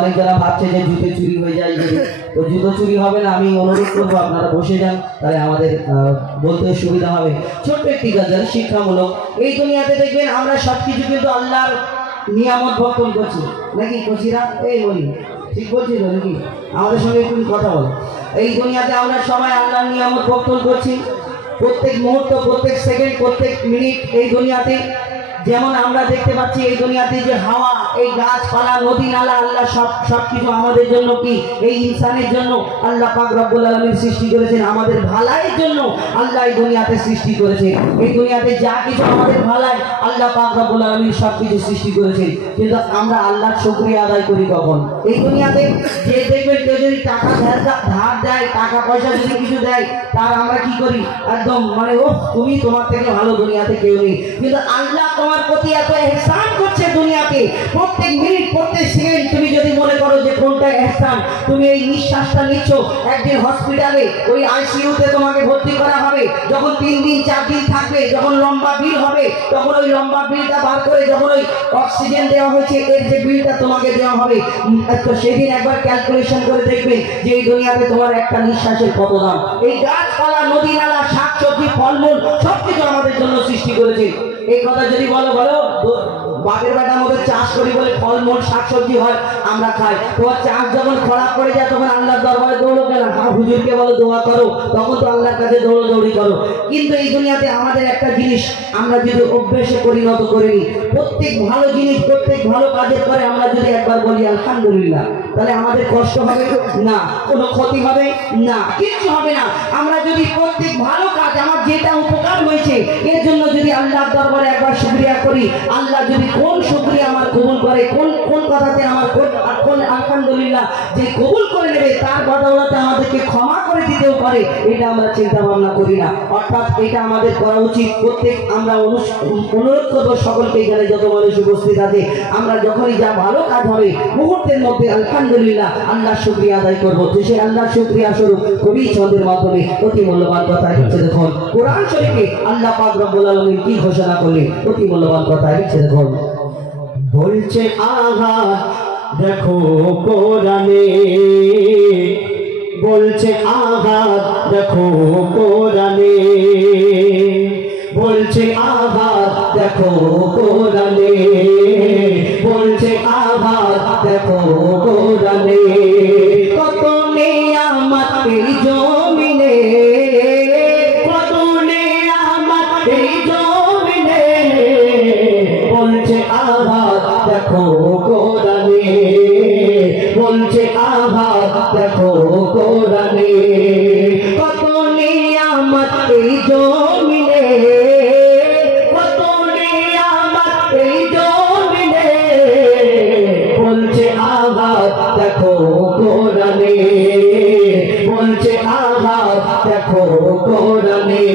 অনেক যারা ভাবছে যে জুতো চুরি হয়ে যায়, তো জুতো চুরি হবে না। আমি অনুরোধ করবো আপনারা বসে যান, তাহলে আমাদের বলতে সুবিধা হবে। ছোট্ট একটি গজল শিক্ষামূলক। এই দুনিয়াতে দেখবেন আমরা সবকিছু কিন্তু আল্লাহর নিয়ামত ভক্ষণ করছি, নাকি করছিরা? এই বলি ঠিক বলছি তো নাকি? আমাদের সঙ্গে একটু কথা বলো। এই দুনিয়াতে আমরা সবাই আল্লাহর নিয়ামত ভক্ষণ করছি, প্রত্যেক মুহূর্ত, প্রত্যেক সেকেন্ড, প্রত্যেক মিনিট। এই দুনিয়াতে যেমন আমরা দেখতে পাচ্ছি, এই দুনিয়াতে যে হাওয়া, এই গাছপালা, নদী নালা, আল্লাহ সবকিছু আমাদের জন্য কি, এই ইনসানের জন্য আল্লাহ পাক রব্বুল আলামিন সৃষ্টি করেছেন, আমাদের ভালাইয়ের জন্য আল্লাহ এই দুনিয়াতে সৃষ্টি করেছে। এই দুনিয়াতে যা কিছু আমাদের ভালাই আল্লাহ পাক রব্বুল আলামিন সবকিছু সৃষ্টি করেছেন, কিন্তু আমরা আল্লাহর শুকরিয়া আদায় করি কখন? এই দুনিয়াতে যে দেখবেন কেউ যদি টাকা ধার দেয়, টাকা পয়সা যদি কিছু দেয়, তার আমরা কি করি? একদম মানে ও তুমি, তোমার থেকে ভালো দুনিয়াতে কেউ নেই। কিন্তু আল্লাহ তোমার প্রতি এত ইহসান করছে দুনিয়াতে, প্রত্যেক মিনিট, প্রত্যেক সেকেন্ড। তুমি যদি মনে করো যে কোনটা ইহসান, তুমি এই নিঃশ্বাসটা নিচ্ছ, একদিন হসপিটালে ওই আইসিইউতে তোমাকে ভর্তি করা হবে, যখন 3 দিন 4 দিন থাকবে, যখন লম্বা বিল হবে, তখন ওই লম্বা বিলটা বার করে যখন ওই অক্সিজেন দেওয়া হয়েছে এর যে বিলটা তোমাকে দেওয়া হবে, তো সেদিন একবার ক্যালকুলেশন করে দেখবে যে এই দুনিয়াতে তোমার একটা নিঃশ্বাসের কত দাম। এই গাছপালা, নদী নালা, শাকসবজি, ফলমূল সবকিছু আমাদের জন্য সৃষ্টি করেছে। এই কথা যদি বলো বাপের বেটার মধ্যে চাষ করি বলে ফলমূল শাকসবজি হয়, আমরা খাই। তোমার চাষ যখন খারাপ করে যায়, তখন আল্লাহর দরবারে দৌড়ো কেন? হুজুরকে বলো দোয়া করো, তখন তো আল্লাহর কাছে দৌড়ি করো। কিন্তু এই দুনিয়াতে আমাদের একটা জিনিস আমরা যদি অভ্যেসে পরিণত করে নিই, প্রত্যেক ভালো জিনিস, প্রত্যেক ভালো কাজের পরে আমরা যদি একবার বলি আলহামদুলিল্লাহ, তাহলে আমাদের কষ্ট হবে না, কোনো ক্ষতি হবে না, কিচ্ছু হবে না। আমরা যদি প্রত্যেক ভালো কাজ, আমার যেটা উপকার হয়েছে, এর জন্য যদি আল্লাহর দরবারে একবার শুকরিয়া করি, আল্লাহ যদি কোন শুকরিয়া আমার কবুল করে, কোন কথাতে আমার কোন আলহামদুলিল্লাহ যে কবুল করে নেবে, তার বদৌলতে আমাদেরকে ক্ষমা করে দিতেও পারে, এটা আমরা চিন্তা ভাবনা করি না। অর্থাৎ এটা আমাদের করা উচিত। প্রত্যেক আমরা অনুরোধ করবো সকলকে, এখানে যত মানুষ উপস্থিত আছে, আমরা যখনই যা ভালো কাজ হবে মুহূর্তের মধ্যে আলহামদুলিল্লাহ আল্লাহ শুকরিয়া আদায় করবো। তো সেই আল্লাহ শুকরিয়া স্বরূপ কবি ছন্দের মাধ্যমে অতি মূল্যবান কথা হচ্ছে, দেখুন কোরআন শরীফে আল্লাহ পাক রব্বুল আলামিন কি ঘোষণা করলেন, অতি মূল্যবান কথা হচ্ছে, দেখুন বলছে আহা দেখো কোরআনে, বলছে আহা দেখো কোরআনে, বলছে আহা দেখো কোরআনে, বলছে আহা দেখো কোরআনে, কত নিয়ামত এই জমিনে, কত নিয়ামত এই জমিনে, বলছে আহা দেখো কোরআনে, বলছে আহা দেখো কোরআনে, কত নিয়ামত এই জমিনে, কত নিয়ামত এই জমিনে, বলছে আহা দেখো কোরআনে, বলছে আহা দেখো কোরআনে।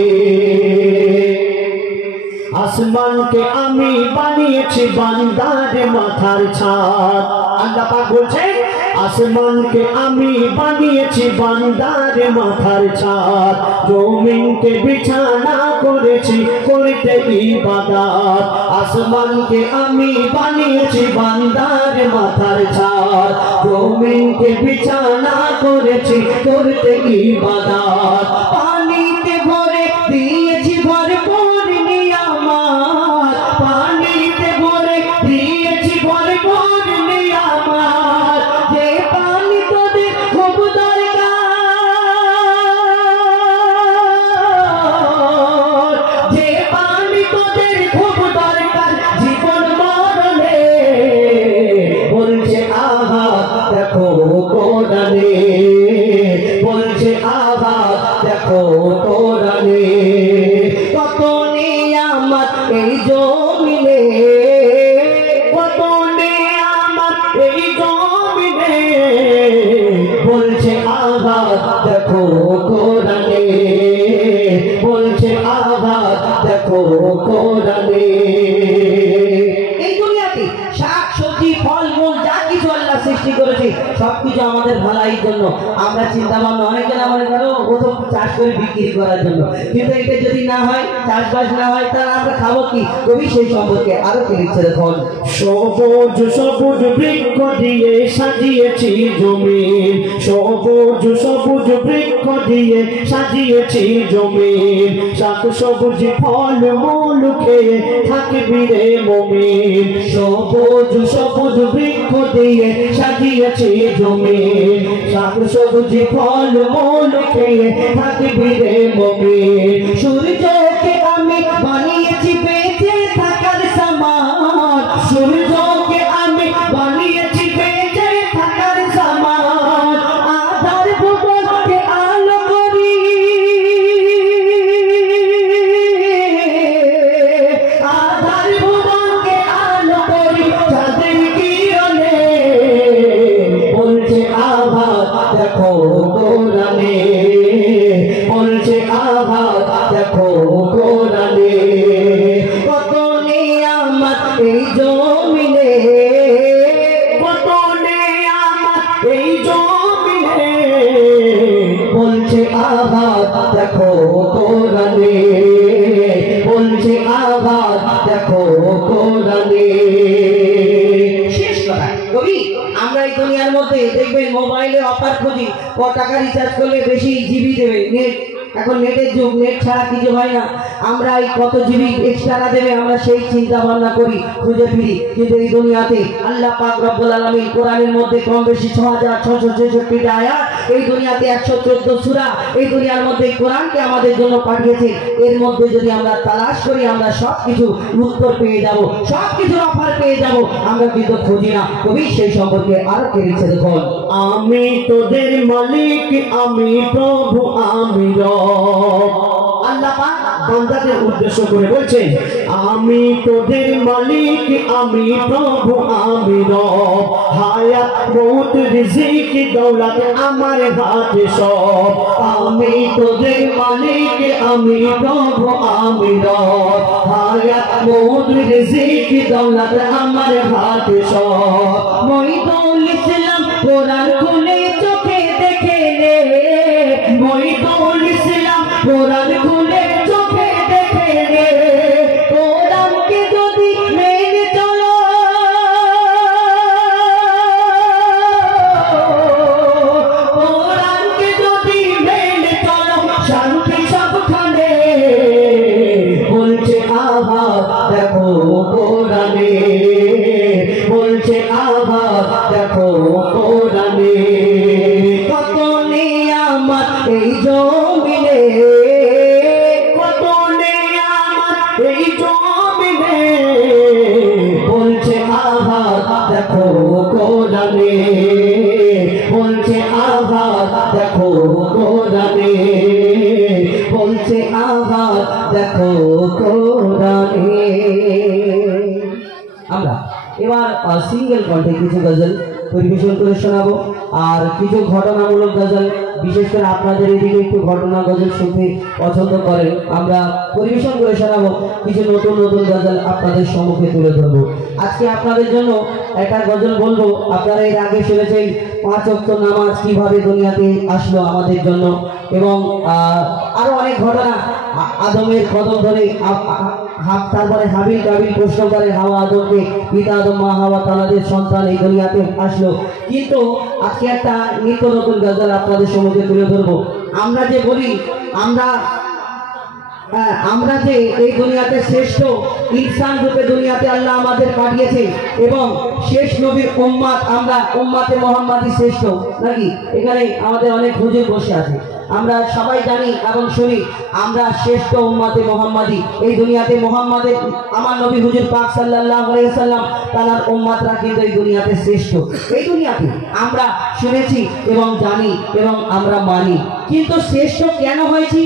আসমানকে আমি বানিয়েছি বান্দার মাথার ছাদ, আল্লাহ পাক বলছে আসমানকে আমি বানিয়েছি বান্দার মাথার ছাদ, জমিনকে বিছানা করেছি করতে ইবাদত, আসমানকে আমি বানিয়েছি বান্দার মাথার ছাদ, জমিনকে বিছানা করেছি করতে ইবাদত, পানিতে ভরে দিয়েছি ভরপুর নিয়ামত, পানিতে ভরে দিয়েছি ভরপুর নিয়ামত, যে পানি তোদের খুব দরকার, যে পানি তোদের খুব দরকার জীবন মরণে, বলছে আহা দেখো কোরআনে, বলছে আহা দেখো কোরআনে, কত নিয়ামত এই জমিনে, কত নিয়ামত এই জমিনে, বলছে আহা দেখো কোরআনে, বলছে আহা দেখো কোরআনে। এই দুনিয়াতে শাক সবজি ফলমূল যা কিছু আল্লাহ সৃষ্টি করেছি সবকিছু আমাদের ভালোর জন্য। আমরা চিন্তা ভাবনা অনেকে না মনে করো ও তো চাষ করে বিক্রি করার জন্য, কিন্তু এটা যদি না হয়, চাষবাস না হয়, তাহলে আমরা খাবো কি? কবি সেই সম্পর্কে আরো কি লিখছে দেখুন। সবুজ সবুজ বৃক্ষ দিয়ে সাজিয়েছি জমিন, সবুজ সবুজ বৃক্ষ দিয়ে সাজিয়েছি জমিন, শাক সবুজ ফল মূল খেয়ে থাকবি রে মুমিন। সবুজ সবুজ বৃক্ষ দিয়ে সাজিয়েছি জমিন, শাক সবুজ ফল মূল খেয়ে থাকবি রে মুমিন। সূর্যকে আমি বানিয়েছি বেঁচে থাকার সামান, সূর্যকে আমি বানিয়েছি বেঁচে থাকার সামান, আধার ভুবনকে আলো করি, আধার ভুবনকে আলো করি চাঁদের কিরণে। বলছে আভাত দেখো কোরআনে, বলছে আভাত দেখো কোরআনে। কত নিয়ামত এই জমিনে, কত নিয়ামত এই জমিনে, বলছে আভাত দেখো কোরআনে, বলছে আভাত দেখো কোরআনে। শেষ কথা কবি, আমরা এই দুনিয়ার মধ্যে দেখবেন মোবাইলে অফার খুঁজি, ক টাকা রিচার্জ করলে বেশি জিবি দেবে নেট। এখন নেটের যুগ, নেট ছাড়া কিছু হয় না। আমরা এই কত জিবি এক্সট্রা দেবে আমরা সেই চিন্তা ভাবনা করি, খুঁজে ফিরি। কিন্তু এই দুনিয়াতে আল্লাহ পাক রব্বুল আলামিন কোরআনের মধ্যে কম বেশি 6666টা আয়াত, এই দুনিয়াতে 114 সূরা, এই দুনিয়ার মধ্যে কোরআনকে আমাদের জন্য পাঠিয়েছে। এর মধ্যে যদি আমরা তালাশ করি আমরা সব কিছু উত্তর পেয়ে যাব, সব কিছুর অফার পেয়ে যাব, আমরা কিন্তু খুঁজি না। কবি সেই সম্পর্কে আরো কে লিখছে দেখুন। আমি তোদের মালিক, আমি প্রভু, আমি রব। আল্লাহ পাক বান্দাদের উদ্দেশ্য করে বলছেন, আমি তোদের মালিক, আমি প্রভু, আমি রব। হায়াত মউত রিজিক দৌলত আমার হাতে সব। আমি তোদের মালিক, আমি প্রভু, আমি রব। হায়াত মউত রিজিক দৌলত আমার হাতে সব। মহিদুল ইসলাম কোরআন খুলে চোখে দেখে নে, মহিদুল ইসলাম কোরআন খুলে চোখে দেখে রে। কোরআনকে যদি মেনে চলো, কোরআনকে যদি মেনে চলো শান্তি সবখানে। বলছে আভাত দেখো কোরআনে, বলছে আভাত দেখো কোরআনে। কত নিয়ামত এই জমিনে, কত নিয়ামত এই জমিনে, বলছে আভাত দেখো কোরআনে, বলছে আভাত দেখো কোরআনে, বলছে আভাত দেখো কোরআনে। আমরা এবার সিঙ্গেল কণ্ঠে কিছু গজল পরিবেশন করে শোনাবো, আর কিছু ঘটনামূলক গজল, বিশেষ করে আপনাদের এদিকে একটু ঘটনা গজল শুনতে পছন্দ করেন, আমরা পরিবেশন করে শোনাবো। কিছু নতুন নতুন গজল আপনাদের সম্মুখে তুলে ধরবো। আজকে আপনাদের জন্য একটা গজল বলবো। আপনারা এর আগে শুনেছেন 5 ওয়াক্ত নামাজ কিভাবে দুনিয়াতে আসলো আমাদের জন্য, এবং আরো অনেক ঘটনা। আদমের কদম ধরে তারপরে হাবিল কাবিল প্রশ্ন করে হাওয়া আদমকে, পিতা আদম মা হাওয়া তাদের সন্তান এই দুনিয়াতে আসলো। কিন্তু আজকে একটা নিত্য নতুন গজল আপনাদের সম্মুখে তুলে ধরবো। আমরা যে বলি আমরা যে এই দুনিয়াতে শ্রেষ্ঠ ইনসান রূপে দুনিয়াতে আল্লাহ আমাদের পাঠিয়েছে, এবং শেষ নবীর উম্মাত, আমরা উম্মাতে মুহাম্মাদি শ্রেষ্ঠ নাকি? এখানে আমাদের অনেক হুজুর বসে আছে, আমরা সবাই জানি এবং শুনি আমরা শ্রেষ্ঠ উম্মাতে মুহাম্মাদি। এই দুনিয়াতে মুহাম্মাদের আমার নবী হুজুর পাক সাল্লাল্লাহু আলাইহি ওয়াসাল্লাম তার উম্মাতরা কিন্তু এই দুনিয়াতে শ্রেষ্ঠ। এই দুনিয়াতে আমরা শুনেছি এবং জানি এবং আমরা মানি, কিন্তু শ্রেষ্ঠ কেন হয়েছি,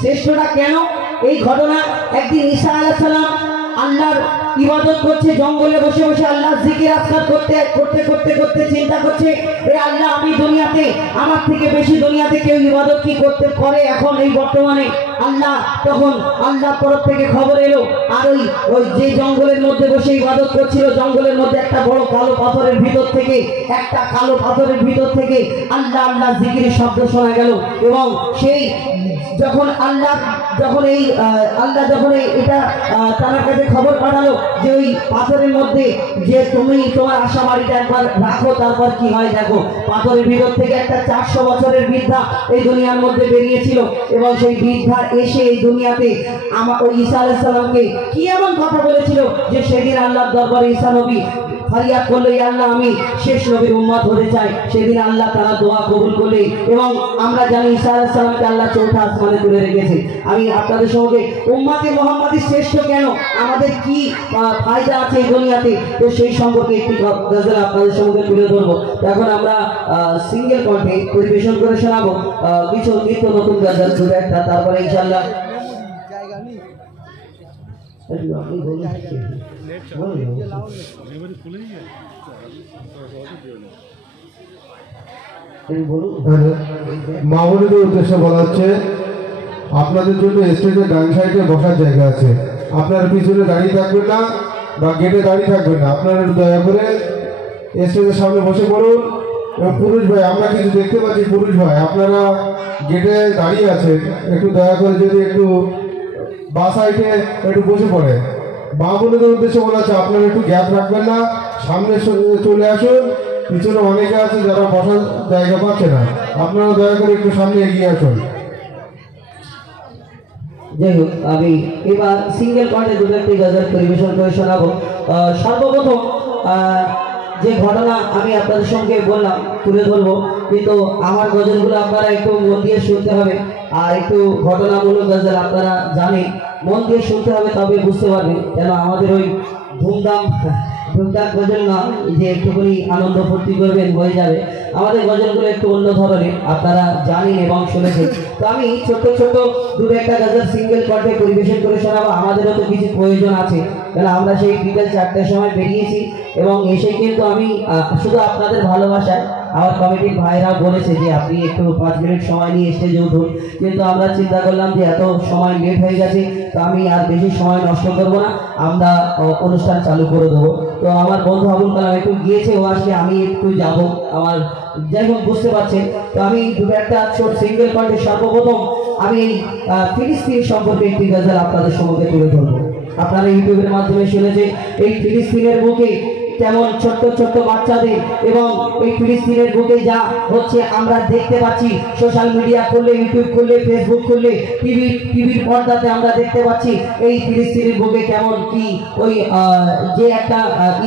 শ্রেষ্ঠটা কেন? এই ঘটনা, একদিন ঈসা আলাইহিস সালাম আল্লাহর ইবাদত করছে, জঙ্গলে বসে বসে আল্লাহর জিকির আজকার করতে করতে করতে করতে চিন্তা করছে, এ আল্লাহ, আমি দুনিয়াতে আমার থেকে বেশি দুনিয়াতে কেউ ইবাদত কি করতে করে এখন এই বর্তমানে? আল্লাহ তখন আল্লাহর তরফ থেকে খবর এলো, আর ওই যে জঙ্গলের মধ্যে বসে ইবাদত করছিল, জঙ্গলের মধ্যে একটা বড় কালো পাথরের ভিতর থেকে আল্লাহ আল্লাহ জিকিরের শব্দ শোনা গেল। এবং সেই যখন আল্লাহ যখন এটা তার কাছে খবর পাঠালো যে ওই পাথরের মধ্যে যে তুমি তোমার আশা বাড়িটা একবার রাখো, তারপর কি হয় দেখো। পাথরের ভিতর থেকে একটা 400 বছরের বৃদ্ধা এই দুনিয়ার মধ্যে বেরিয়েছিল, এবং সেই বৃদ্ধা এসে এই দুনিয়াতে ওই ঈসা আলাইহিস সালামকে কি এমন কথা বলেছিল যে সেদিন আল্লাহর দরবারে ঈসা নবী ফরিয়াদ করলো, ইয়া আল্লাহ আমি শেষ নবীর উম্মত হতে চাই। সেদিন আল্লাহ তারা দোয়া কবুল করলে, এবং আমরা জানি ঈসা আলাইহিস সালামকে আল্লাহ চৌথা আসমানে তুলে রেখেছে। আমি আপনাদের সঙ্গে উম্মতে মুহাম্মাদি শ্রেষ্ঠ কেন, আমাদের কি ফায়দা আছে এই দুনিয়াতে, তো সেই সম্পর্কে একটি গজল আপনাদের সঙ্গে তুলে ধরবো। এখন আমরা সিঙ্গেল কণ্ঠে পরিবেশন করে শোনাবো কিছু নিত্য নতুন গজল দুটো একটা, তারপরে ইনশাআল্লাহ মামুনিদের উদ্দেশ্যে বলা হচ্ছে, আপনাদের জন্য স্টেজের ডান সাইডে বসার জায়গা আছে, আপনারা পিছনে দাঁড়িয়ে থাকবেন না বা গেটে দাঁড়িয়ে থাকবেন না, আপনারা দয়া করে স্টেজের সামনে বসে পড়ুন। এবং পুরুষ ভাই, আমরা কিছু দেখতে পাচ্ছি পুরুষ ভাই আপনারা গেটে দাঁড়িয়ে আছেন, একটু দয়া করে যদি একটু বা সাইডে একটু বসে পড়ে। মামুনিদের উদ্দেশ্যে বলা হচ্ছে, আপনারা একটু গ্যাপ রাখবেন না, সামনে চলে আসুন। পিছনে অনেকে আছে যারা বসার জায়গা পাচ্ছে না, আপনারা দয়া করে একটু সামনে এগিয়ে আসুন। যাই হোক, আমি এবার সিঙ্গেল কণ্ঠে দুটো একটি গজল পরিবেশন করে শোনাবো। সর্বপ্রথম যে ঘটনা আমি আপনাদের সঙ্গে বললাম তুলে ধরবো, কিন্তু আমার গজলগুলো আপনারা একটু মন দিয়ে শুনতে হবে, আর একটু ঘটনামূলক গজল আপনারা জানেন, মন দিয়ে শুনতে হবে, তবে বুঝতে পারবেন। কেন আমাদের ওই ধুমধাম গজল না যে একটুখানি আনন্দ ফুর্তি করবেন হয়ে যাবে, আমাদের গজলগুলো একটু অন্য ধরনের, আপনারা জানেন এবং শুনেছেন। তো আমি ছোট্ট দুটো একটা গজল সিঙ্গেল কণ্ঠে পরিবেশন করে শোনাবো। আমাদেরও তো কিছু প্রয়োজন আছে, কারণ আমরা সেই বিকেল 4টার সময় বেরিয়েছি, এবং এসে কিন্তু আমি শুধু আপনাদের ভালোবাসায় আমার কমিটির ভাইরা বলেছে যে আপনি একটু 5 মিনিট সময় নিয়ে স্টেজে উঠুন, কিন্তু আমরা চিন্তা করলাম যে এত সময় লেট হয়ে গেছে, তো আমি আর বেশি সময় নষ্ট করবো না, আমরা অনুষ্ঠান চালু করে দেবো। তো আমার বন্ধু আবুল কালাম একটু গিয়েছে, ও আসলে আমি একটু যাব, আমার যাই হোক বুঝতে পারছেন। তো আমি দুটো একটা ছোট সিঙ্গেল কণ্ঠে সর্বপ্রথম আমি এই ফিলিস্তিন সম্পর্কে একটি গজল আপনাদের সম্মুখে তুলে ধরবো। আপনারা ইউটিউবের মাধ্যমে শুনেছেন এই ফিলিস্তিনের বুকে কেমন ছোট্ট বাচ্চাদের, এবং এই ফিলিস্তিনের বুকে যা হচ্ছে আমরা দেখতে পাচ্ছি, সোশ্যাল মিডিয়া খুললে, ইউটিউব খুললে, ফেসবুক খুললে, টিভির পর্দাতে আমরা দেখতে পাচ্ছি এই ফিলিস্তিনের বুকে কেমন কি ওই যে একটা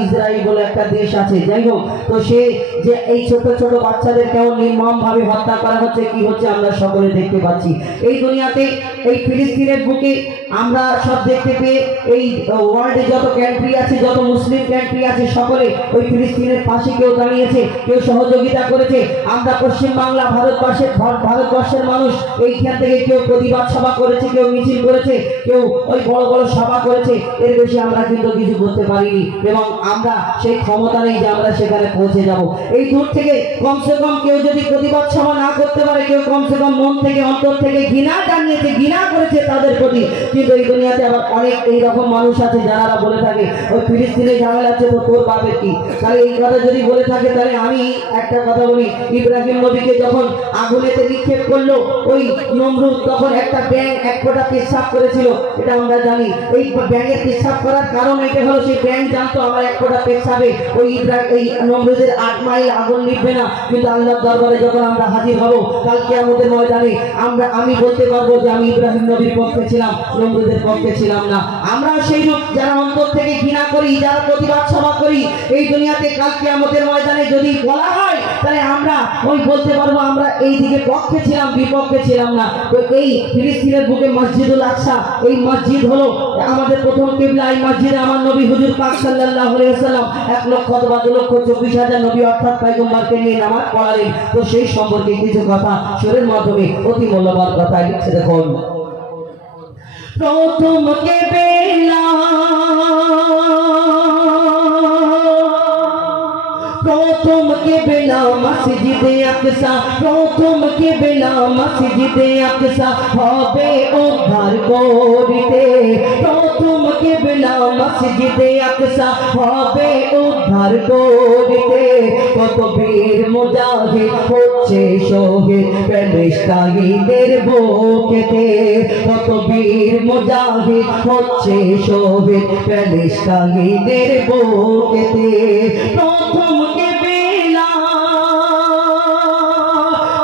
ইসরায়েল বলে একটা দেশ আছে, যাই হোক, তো সে যে এই ছোট বাচ্চাদের কেমন নির্মমভাবে হত্যা করা হচ্ছে, কি হচ্ছে আমরা সকলে দেখতে পাচ্ছি। এই দুনিয়াতে এই ফিলিস্তিনের বুকে আমরা সব দেখতে পেয়ে এই ওয়ার্ল্ডে যত কান্ট্রি আছে, যত মুসলিম কান্ট্রি আছে, সকলে ওই ফিলিস্তিনের পাশে কেউ দাঁড়িয়েছে, কেউ সহযোগিতা করেছে। আমরা পশ্চিম বাংলা ভারতবর্ষের মানুষ এইখান থেকে কেউ প্রতিবাদ সভা করেছে, কেউ মিছিল করেছে, কেউ ওই বড় সভা করেছে, এর বেশি আমরা কিন্তু কিছু করতে পারিনি, এবং আমরা সেই ক্ষমতা নেই যে আমরা সেখানে পৌঁছে যাব। এই দূর থেকে কমসে কম কেউ যদি প্রতিবাদ সভা না করতে পারে, কেউ কমসে কম মন থেকে অন্তর থেকে ঘৃণা জানিয়েছে, ঘৃণা করেছে তাদের প্রতি। কিন্তু এই দুনিয়াতে আবার অনেক এইরকম মানুষ আছে যারা বলে থাকে ওই ফিলিস্তিনে ঝামেলা আছে তো তোর পাবের কি। তাহলে এই কথা যদি বলে থাকে, তাহলে আমি একটা কথা বলি, ইব্রাহিম নবীকে যখন আগুনেতে নিক্ষেপ করলো ওই নমরুদ, তখন একটা ব্যাঙ এক ফোঁটা পেশাব করেছিল, এটা আমরা জানি। এই ব্যাঙের পেশাব করার কারণ এটা হলো, সেই ব্যাঙ জানতো আমার এক ফোঁটা পেশাবে ওই নমরুদের 8 মাইল আগুন নিভবে না। কিন্তু আল্লাহর দরবারে যখন আমরা হাজির হব কাল কিয়ামতের ময়দানে, আমি বলতে পারবো যে আমি ইব্রাহিম নবীর পক্ষে ছিলাম, নমরুদের পক্ষে ছিলাম না। আমরা সেই লোক যারা অন্তর থেকে ঘৃণা করি, যারা প্রতিবাদ সভা করি, এই দুনিয়াতে কাল কিয়ামতের ময়দানে যদি বলা হয়, তাহলে আমরা ওই বলতে পারবো আমরা এই দিকে পক্ষে ছিলাম, বিপক্ষে ছিলাম না। তো এই ফিলিস্তিনের বুকে মসজিদুল আকসা, এই মসজিদ হলো আমাদের প্রথম কিবলা। এই মসজিদে আমার নবী হুজুর পাক সাল্লাল্লাহু আলাইহি ওয়াসাল্লাম 1,02,24,000 নবী অর্থাৎ পয়গম্বরকে নিয়ে নামাজ পড়ালেন। তো সেই সম্পর্কে কিছু কথা সুরের মাধ্যমে অতি মূল্যবান কথা লিখছে, দেখুন। প্রথম কেবলা প্রথম কিবলা মসজিদে আকসা, প্রথম কিবলা মসজিদে আকসা হবে উদ্ধার করিতে, প্রথম কিবলা মসজিদে আকসা হবে উদ্ধার করিতে। কত বীর মুজাহিদ হচ্ছে শহীদ প্যালেস্টাইনের বুকেতে, কত বীর মুজাহিদ হচ্ছে শহীদ প্যালেস্টাইনের বুকেতে। প্রথম কিবলা,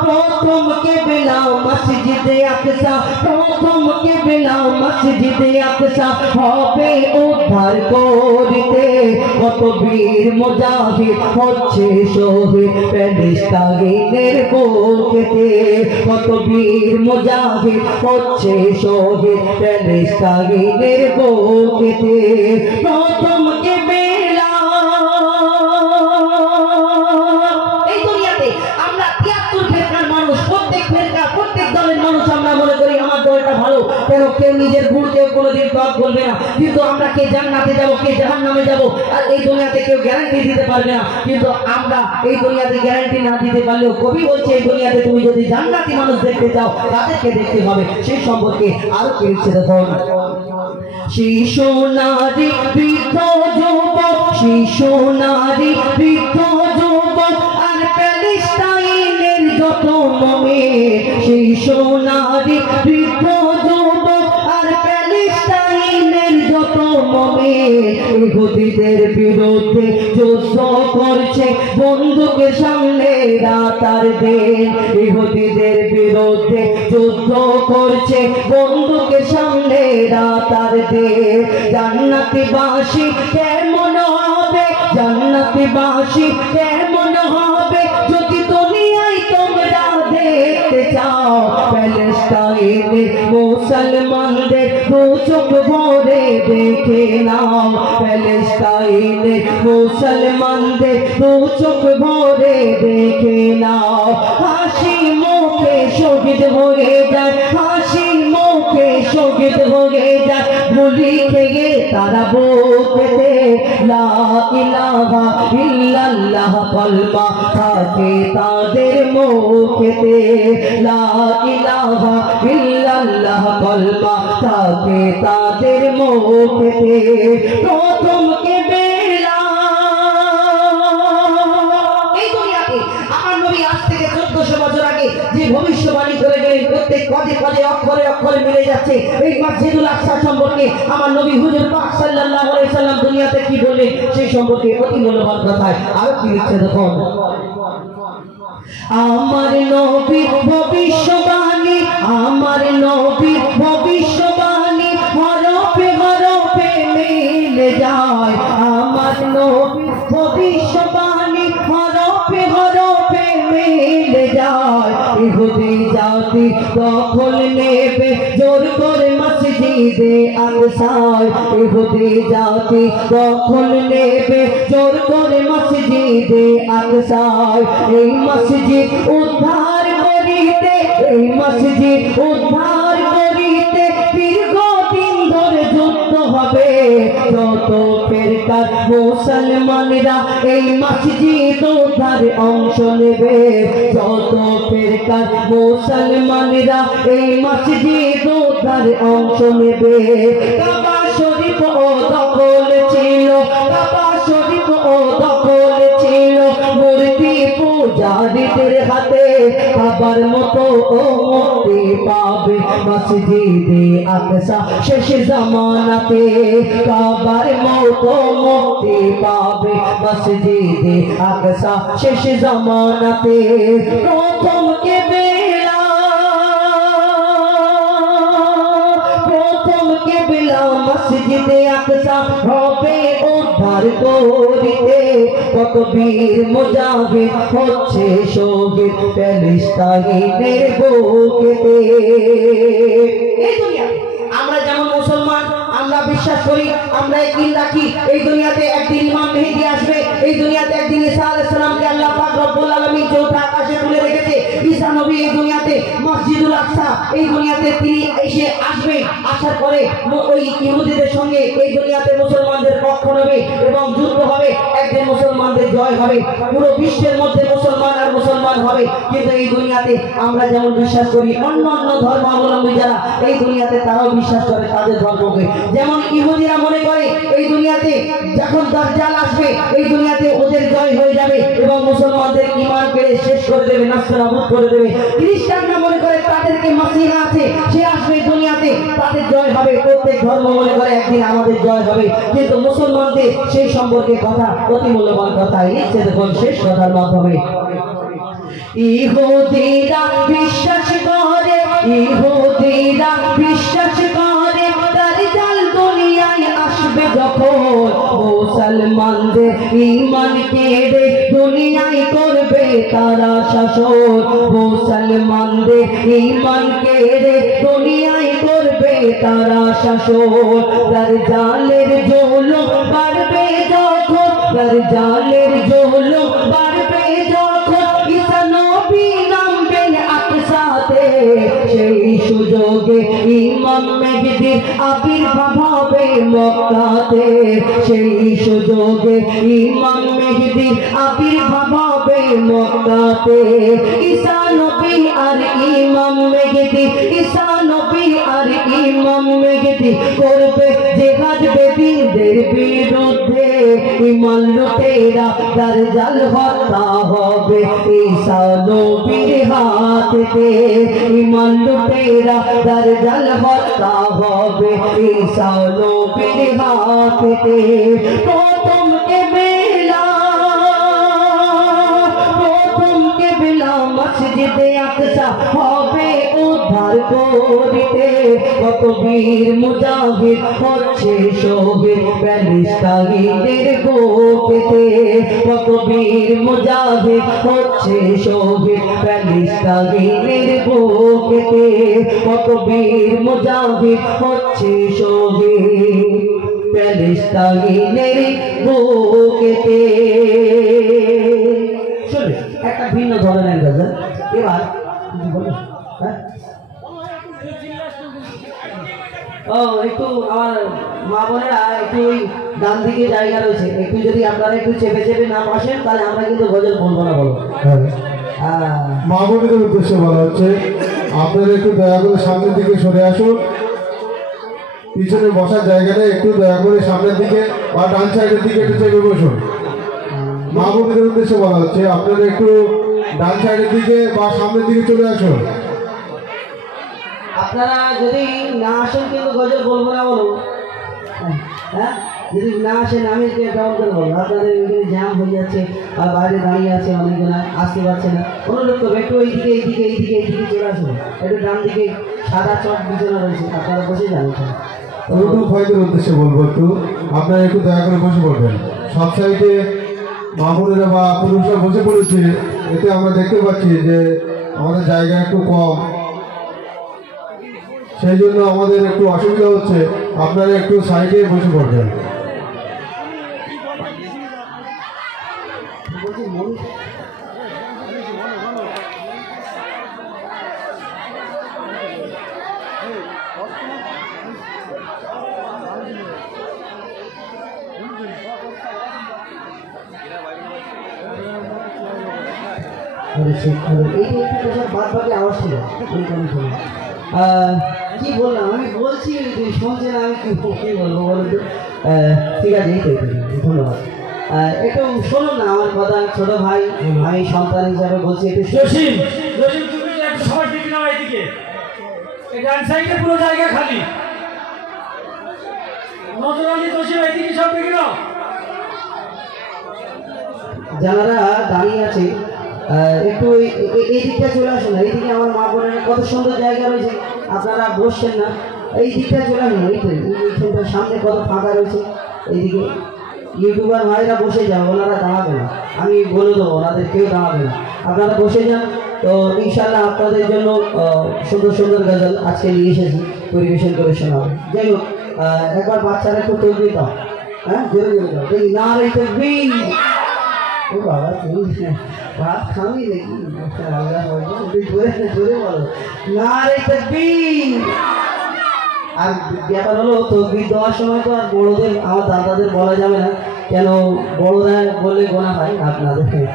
প্রথম কিবলা মসজিদে আকসা, প্রথম কিবলা মসজিদে আকসা হবে উদ্ধার করিতে। কত বীর মুজাহিদ হচ্ছে শহীদ প্যালেস্টাইনের বুকেতে, কত বীর মুজাহিদ হচ্ছে শহীদ প্যালেস্টাইনের বুকেতে। প্রথম কিবলা, এই দুনিয়াতে আমরা 73 ফেরকার মানুষ, প্রত্যেক ফেরকা প্রত্যেক দলের মানুষ আমরা মনে করি আমার দলটা ভালো, কেন কেউ নিজের ভুল কেউ কোনোদিন তক বলবে না, কিন্তু আমরা কে জান্নাতে যাব কে জাহান্নামে যাব আর এই দুনিয়াতে কেউ গ্যারান্টি দিতে পারবে না। কিন্তু আমরা এই দুনিয়াতে গ্যারান্টি না দিতে পারলেও কবি বলছে এই দুনিয়াতে তুমি যদি জান্নাতি মানুষ দেখতে চাও তাদেরকে দেখতে হবে। সেই সম্পর্কে আরো কি লিখছে দেখুন। শিশু নারী বৃদ্ধ যুবক, শিশু নারী বৃদ্ধ যুবক আর প্যালেস্টাইনের যত মুমিন, শিশু নারী বৃদ্ধ যুবক আর প্যালেস্টাইনের যত মুমিন ইহুদিদের বিরুদ্ধে যুদ্ধ করছে বন্দুকের সামনে রাত আর দিন, ইহুদিদের বিরুদ্ধে যুদ্ধ করছে বন্দুকের সামনে রাত আর দিন। জান্নাতীবাসী কেমন হবে, জান্নাতীবাসী কেমন হবে যদি দুনিয়ায় তোমরা দেখতে চাও। প্যালেস্টাইনের মুসলমানদের দু চোখ ভরে দেখে নাও, প্যালেস্টাইনের মুসলমানদের দু চোখ ভরে দেখে নাও। হাসি মুখে শহীদ হয়ে যায়, হাসি মুখে শহীদ হয়ে যায় গুলি খেয়ে তারা বুকেতে। লা ইলাহা ইল্লাল্লাহ কলমা থাকে তাদের মুখেতে, লা ইলাহা ইল্লাল্লাহ কলমা থাকে তাদের মুখেতে। প্রথম কিবলা, এই দুনিয়াতে আমার নবী আজ থেকে 1400 বছর আগে যে ভবিষ্যবাণী করে গেলেন প্রত্যেক পদে পদে অক্ষরে অক্ষরে মিলে যাচ্ছে। এই মসজিদুল আকসা সম্পর্কে আমার নবী হুজুর পাক সাল্লাল্লাহু আলাইহি সাল্লাম দুনিয়াতে কি বললেন সেই সম্পর্কে অতি মূল্যবান কথায় আরো কি লিখছে দেখুন। আমার নবী ভবিষ্যবাণী, আমার নবী ভবিষ্যবাণী হরফে হরফে মিলে যায়, আমার নবী ভবিষ্যবাণী হরফে হরফে মিলে যায়। ইহুদি জাতি দখল নেবে জোর করে মসজিদে আকসায়, ইহুদি জাতি দখল নেবে জোর করে মসজিদে আকসায়। এই মসজিদ উদ্ধার করিতে, এই মসজিদ উদ্ধার করিতে দীর্ঘদিন ধরে যুদ্ধ হবে। যত ফেরকার মুসলমানরা এই মসজিদ উদ্ধারে অংশ নেবে, যত ফেরকার মুসলমানরা এই মসজিদ উদ্ধারে অংশ নেবে। কাবা শরীফ ও দখল ছিল, কাবা শরীফ ও দখল ছিল মূর্তি পূজারীদের হাতে। কাবার মতো ও মুক্তি পাবে মসজিদে আকসা শেষ জামানাতে, কাবার মতো মুক্তি পাবে মসজিদে আকসা শেষ জামানাতে। প্রথম কিবলা, প্রথম কিবলা মসজিদে আকসা হবে উদ্ধার করিতে। কত বীর মুজাহিদ হচ্ছে শহীদ প্যালেস্টাইনের বুকেতে। এই দুনিয়াতে আমরা যেমন মুসলমান, আমরা বিশ্বাস করি, আমরা একদিন রাখি এই দুনিয়াতে একদিন ইমাম মেহেদী আসবে, এই দুনিয়াতে একদিন ঈসা আলাইহিস সালামকে আল্লাহ পাক রব্বুল আলামিন চৌথা আকাশে তুলে রেখেছে। ঈসা নবী এই দুনিয়াতে মসজিদুল আকসা এই দুনিয়াতে তিনি এসে আসবে, আসার পরে ওই ইহুদিদের সঙ্গে এই দুনিয়াতে মুসলমানদের পক্ষ নেবে এবং যুদ্ধ হবে, একদিন মুসলমানদের জয় হবে, পুরো বিশ্বের মধ্যে মুসলমান আর মুসলমান হবে। কিন্তু এই দুনিয়াতে আমরা যেমন বিশ্বাস করি, অন্য অন্য ধর্মাবলম্বী যারা এই দুনিয়াতে তারাও বিশ্বাস করে তাদের ধর্মকে। যেমন ইহুদিরা মনে করে এই দুনিয়াতে যখন দাজ্জাল আসবে এই দুনিয়াতে ওদের জয় হয়ে যাবে এবং মুসলমানদের ঈমান কেড়ে শেষ করে দেবে, নাস্তানাবুদ করে দেবে। খ্রিস্টানরা মনে করে তাদেরকে মাসিহা আছে, সে আসবে দুনিয়াতে, তাদের জয় হবে। প্রত্যেক ধর্ম মনে করে একদিন আমাদের জয় হবে, কিন্তু মুসলমানদের সেই সম্পর্কে কথা, অতি মূল্যবান কথা লিখছে দেখুন শেষ কথার মাধ্যমে। ইহুদিরা বিশ্বাস করে, ইহুদিরা বিশ্বাস করে দাজ্জাল দুনিয়ায় আসবে যখন, মুসলমানদের ঈমান কেড়ে দুনিয়ায় করবে তারা শাসন, মুসলমানদের ঈমান কেড়ে দুনিয়ায় করবে তারা শাসন। দাজ্জালের জুলুম বাড়বে যখন, দাজ্জালের জুলুম বাড়বে যখন, ঈসা নবী নামবেন আকসাতে, সেই সুযোগে ইমাম মেহেদীর আবির্ভাব হবে মক্কাতে, সেই সুযোগে ইমাম মেহেদীর আবির্ভাব হবে মক্কাতে। ঈসা নবী আর ইমাম মেহেদী, ঈসা নবী আর ইমাম মেহেদী করবে জিহাদ বেদিনদের বিরুদ্ধে, ঈমান লুটেরা দাজ্জাল হত্যা হবে ঈসা নবীর হাতেতে, ঈমান লুটেরা দাজ্জাল হত্যা হবে ঈসা নবীর হাতেতে। প্রথম কেবেলা মসজিদে আকসা হবে উদ্ধার করিতে, কত বীর মুজাহিদ হচ্ছে শহীদ প্যালেস্টাইনের বুকেতে, কত বীর মুজাহিদ হচ্ছে শহীদ প্যালেস্টাইনের বুকেতে, কত বীর মুজাহিদ হচ্ছে শহীদ প্যালেস্টাইনের বুকেতে। শুনে একটা ভিন্ন ধরনের গজল। এবার ও একটু আমার মা বোনেরা একটু ওই ডান দিকে জায়গা রয়েছে, একটু যদি আপনারা একটু চেপে চেপে না বসেন তাহলে আমরা কিন্তু গজল বলবো না। বলো মা বোনদের উদ্দেশ্যে বলা হচ্ছে আপনারা একটু দয়া করে সামনের দিকে সরে আসুন, পিছনে বসার জায়গাটা একটু দয়া করে সামনের দিকে বা ডান সাইডের দিকে একটু চেপে বসুন। মা বোনদের উদ্দেশ্যে বলা হচ্ছে আপনারা একটু ডান সাইডের দিকে বা সামনের দিকে চলে আসুন। আপনারা যদি না আসেন কিন্তু গজল বলবো না। বলো হ্যাঁ, যদি না আসেন আমি কেমন করে বলবো? আপনাদের এখানে জ্যাম হয়ে যাচ্ছে আর বাইরে দাঁড়িয়ে আছে অনেকজন, আসতে পারছে না। অনুরোধ করবো একটু এইদিকে এইদিকে এইদিকে এইদিকে চলে আসুন, একটু ডান দিকে সাদা চট বিছানা রয়েছে, আপনারা বসে যান। নতুন ভাইদের উদ্দেশ্যে বলবো একটু আপনারা একটু দয়া করে বসে পড়বেন। সব সাইডে মা বোনেরা বা পুরুষরা বসে পড়েছে, এতে আমরা দেখতে পাচ্ছি যে আমাদের জায়গা একটু কম, সেই জন্য আমাদের একটু অসুবিধা হচ্ছে। আপনারা একটু সাইডে বসে পড়বেন। কি বললাম আমি বলছি শুনছে না, আমি কি বলবো বলো তো? ঠিক আছে, এই তো ধন্যবাদ। একটু শুনুন না আমার কথা, ছোট ভাই, আমি সন্তান হিসাবে বলছি একটু জসিম, জসিম তুমি একটু সবাই দিকে নাও, এদিকে এই ডান সাইডে পুরো জায়গা খালি। নজর আলী জসিম এদিকে সব দিকে নাও। যারা দাঁড়িয়ে আছে একটু এই দিকটা চলে আসুন। এইদিকে আমার মা বোনের কত সুন্দর জায়গা রয়েছে, আপনারা বসছেন না, এই দিকটা চলে আসুন। এইখানটা সামনে কত ফাঁকা রয়েছে, এইদিকে ইউটিউবার ভাইরা বসে যান, ওনারা দাঁড়াবে না, আমি বলে দেবো ওনাদের কেউ দাঁড়াবে না, আপনারা বসে যান। তো ইনশাল্লাহ আপনাদের জন্য সুন্দর সুন্দর গজল আজকে নিয়ে এসেছি, পরিবেশন করে শোনাবো। যাই হোক, একবার বাচ্চারা একটু তকবীর দাও, হ্যাঁ জোরে জোরে দাও, দেখি নারে তাকবীর। ও বাবা তুমি ভাত খাওয়াই দেখি, আল্লাহ জোরে জোরে বলো নারে তাকবীর। আর ব্যাপার হলো তকবীর দেওয়ার সময় তো আর বড়দের, আমার দাদাদের বলা যাবে না, কেন বড়রা বললে গোনা হয় আপনাদের।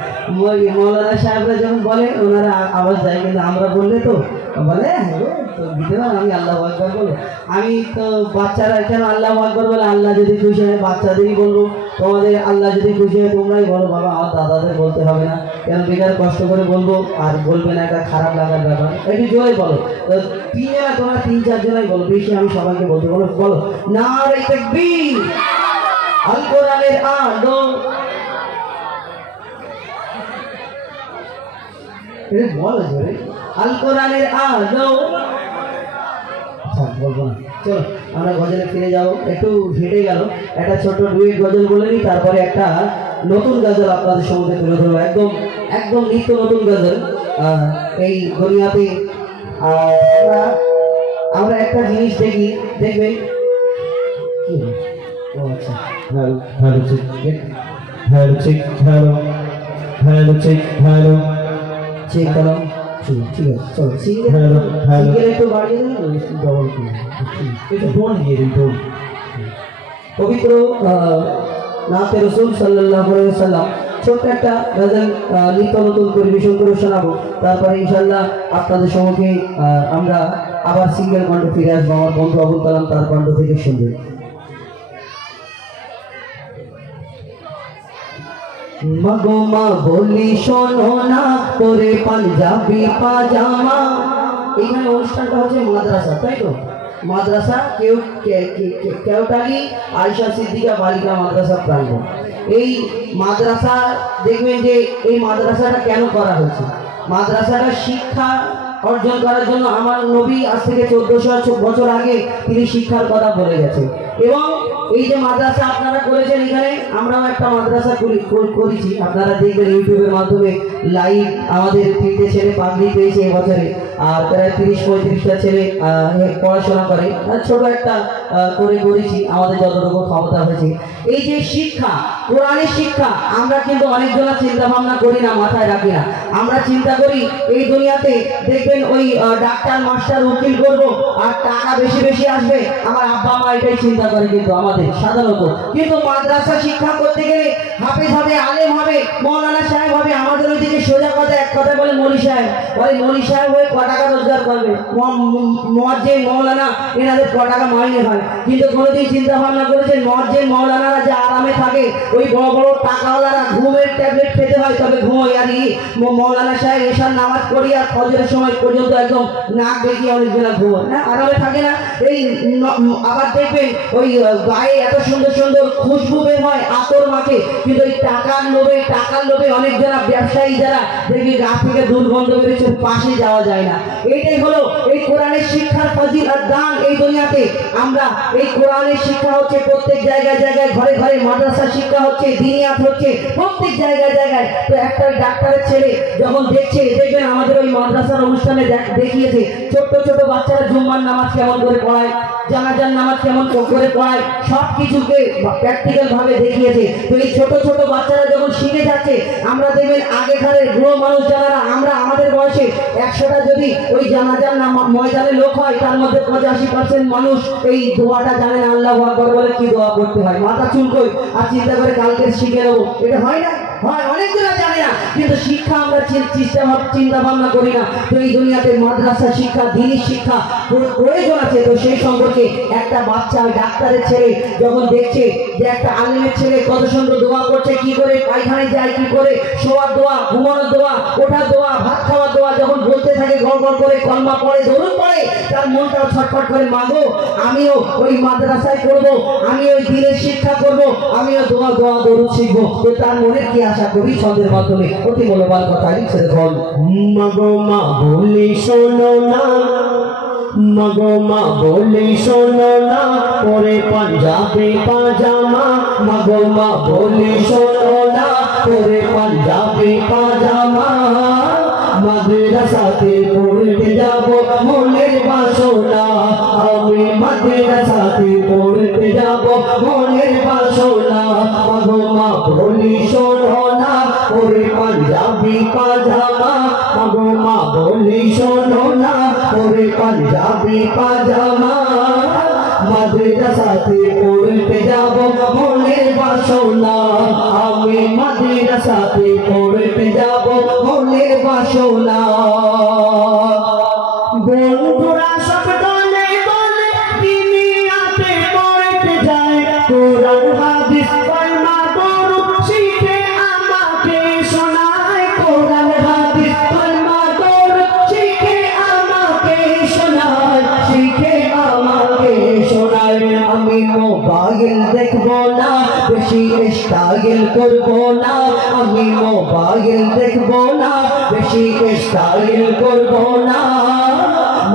মৌলানা সাহেবরা যখন বলে ওনারা আওয়াজ দেয়, কিন্তু আমরা বললে তো বলে দিতে পার, আমি আল্লাহ আকবার বলো। আমি তো বাচ্চারা কেন আল্লাহ আকবার বলে, আল্লাহ যদি খুশি হয় বাচ্চাদেরই বলবো, তোমাদের আল্লাহ যদি খুশি হয় তোমরাই বলো বাবা, আমার দাদাদের বলতে হবে না, কেন বেকার কষ্ট করে বলবো আর বলবে না, একটা খারাপ লাগার ব্যাপার। একটু জোরে বলো, তিনজনা তোমরা 3-4 জনাই বলো, বেশি আমি সবাইকে বলতে বলো, বলো নারে তাকবীর। আল কোরআনের আলো, এটা বলো জোরে, আল কোরআনের আলো। আচ্ছা বলবো না, চলো আমরা গজলে ফিরে যাবো। একটু হেঁটে গেল, একটা ছোট ডুয়েট গজল বলে নিই, তারপরে একটা নতুন গজল আপনাদের সম্মুখে তুলে ধরবো, একদম একদম নিত্য নতুন গজল। এই দুনিয়াতে আমরা একটা জিনিস দেখি, দেখবেন কি ও আচ্ছা hello hello check hello check hello hello check hello check করো, ঠিক আছে চলো সিঙ্গেল হ্যালো হ্যালো সিঙ্গেল একটু বাড়িয়ে দিন, ডবল একটু টোন দিয়ে দিন, টোন। পবিত্র নাতে রসুল সাল্লাল্লাহু আলাইহি ওয়াসাল্লাম ছোট্ট একটা গজল নিত্য নতুন পরিবেশন করে শোনাবো, তারপরে ইনশাল্লাহ আপনাদের সম্মুখে আমরা আবার সিঙ্গেল কণ্ঠে ফিরে আসবো। আমার বন্ধু আবুল কালাম তার কণ্ঠ থেকে শুনবে। মাগো মা বলি শোনো না, পরে পাঞ্জাবি পাজামা। এখানে অনুষ্ঠানটা হচ্ছে মাদ্রাসা, তাই তো? মাদ্রাসা কেওটালি আয়েশা সিদ্দিকা বালিকা মাদ্রাসা প্রাঙ্গণ। এই মাদ্রাসা দেখবেন যে এই মাদ্রাসাটা কেন করা হয়েছে, মাদ্রাসাটা শিক্ষা অর্জন করার জন্য। আমার নবী আজ থেকে 1400 বছর আগে তিনি শিক্ষার কথা বলে গেছেন। এবং এই যে মাদ্রাসা আপনারা করেছেন, এখানে আমরাও একটা মাদ্রাসা করেছি, আপনারা দেখবেন ইউটিউবের মাধ্যমে লাইভ। আমাদের 3টে ছেলে পাগড়ি পেয়েছে এবছরে, আর প্রায় 30-35টা ছেলে পড়াশোনা করে, ছোট একটা করে করেছি আমাদের যতটুকু ক্ষমতা হয়েছে। এই যে শিক্ষা, কোরআনের শিক্ষা, আমরা কিন্তু অনেকজনা চিন্তা ভাবনা করি না, মাথায় রাখি না। আমরা চিন্তা করি এই দুনিয়াতে দেখবেন ওই ডাক্তার মাস্টার উকিল করবো আর টাকা বেশি বেশি আসবে, আমার আব্বা মা এটাই চিন্তা করে কিন্তু আমাদের সাধারণত। কিন্তু মাদ্রাসা শিক্ষা করতে গেলে হাফেজ হবে, আলেম হবে, মৌলানা সাহেব হবে। আমাদের ওইদিকে সোজা কথা, এক কথা বলে মৌলী সাহেব, বলে মৌলী সাহেব হয়ে ক টাকা রোজগার করবে, মুয়াজ্জিন মৌলানা এনাদের ক টাকা মাইনে হয়। কিন্তু কোনোদিন চিন্তা ভাবনা করেছেন মুয়াজ্জিন মৌলানারা যে আরামে থাকে, ওই বড় বড় টাকাওয়ালারা ঘুমের ট্যাবলেট খেতে হয় তবে ঘুমোয়, আর মৌলানা সাহেব এশার নামাজ পড়ি আর ফজরের সময় পর্যন্ত একদম নাক দেখিয়ে অনেকজনা ঘুমোয় না, আরামে থাকে না। এই আবার দেখবেন ওই গায়ে এত সুন্দর সুন্দর খুশবু বের হয় আতর মাখে, কিন্তু ওই টাকার লোভে অনেকজনা ব্যবসায়ী যারা দেখবি গা থেকে দুর্গন্ধ বেরোচ্ছে, পাশে যাওয়া যায় না। এইটাই হলো এই কোরআনের শিক্ষার ফজিলত দান এই দুনিয়াতে। আমরা এই কোরআনের শিক্ষা হচ্ছে প্রত্যেক জায়গায় জায়গায়, ঘরে ঘরে মাদ্রাসা শিক্ষা হচ্ছে, দিনিয়াত হচ্ছে প্রত্যেক জায়গায় জায়গায়। তো একটা ডাক্তারের ছেলে যখন দেখবেন আমাদের ওই মাদ্রাসার অনুষ্ঠানে দেখিয়েছে ছোট্ট ছোট বাচ্চারা জুম্মার নামাজ কেমন করে পড়ায়, জানাজার নামাজ কেমন করে পড়ায়, সব কিছুকে প্র্যাকটিক্যাল ভাবে দেখিয়েছে। তো এই ছোট ছোট বাচ্চারা যখন শিখে যাচ্ছে, আমরা দেখবেন আগেকারের বুড়ো মানুষ যারা, আমরা আমাদের বয়সে 100টা যদি ওই জানাজার ময়দানে লোক হয়, তার মধ্যে 85% মানুষ এই দোয়াটা জানেন, আল্লাহু আকবার বলে কি দোয়া করতে হয়, মাথা চুলকোই আর চিন্তা করে কালকে শিখে নেবো। এটা হয় না? হয়, অনেকজনা জানে না, কিন্তু শিক্ষা আমরা চিন্তা ভাবনা করি না। তো এই দুনিয়াতে মাদ্রাসা শিক্ষা, দ্বীনি শিক্ষা প্রয়োজন আছে। তো সেই সম্পর্কে একটা বাচ্চা ডাক্তারের ছেলে যখন দেখছে যে একটা আলেমের ছেলে কত সুন্দর দোয়া করছে, কি করে পায়খানায় যায়, কি করে শোয়ার দোয়া, ঘুমানোর দোয়া, ওঠার দোয়া, ভাত খাওয়ার দোয়া, যখন বলতে থাকে গড় গড় করে, কলমা পড়ে, দরুদ পড়ে, তার মনটাও ছটফট করে, মাগো আমিও ওই মাদ্রাসায় করবো, আমিও ওই দ্বীনের শিক্ষা করবো, আমিও দোয়া দরুদ শিখবো। তো তার মনে কি আশা করি ছন্দের মাধ্যমে অতি মূল্যবান কথা লিখছে দেখুন। মাগো মা বলি শোনো না, মাগো মা বলি শোনো না, পরে পাঞ্জাবি পাজামা। মাগো মা বলি শোনো না, পরে পাঞ্জাবি পাজামা। মাদ্রাসা মাদ্রাসাতে পড়তে যাব মনের বাসনা আমি মাদ্রাসাতে পড়তে যাব মনের বাসনা মাগো মা বলি শোনো না ওরে পাঞ্জাবি পাজামা মাগো মা বলি শোনো না ওরে পাঞ্জাবি পাজামা মাদ্রাসাতে পড়তে যাব মনের বাসনা আমি মাদ্রাসাতে পড়তে যাব মনের বাসনা বন্ধুরা সব দলে দলে দুনিয়াতে পড়তে যায় কোরআন হাদিস কলমা দরুদ শিখে আমাকে শোনায় কোরআন হাদিস কলমা দরুদ শিখে আমাকে শোনায় আমি মোবাইল দেখবো না বেশি স্টাইল করবো না আমি মোবাইল দেখবো না বেশি স্টাইল করবো না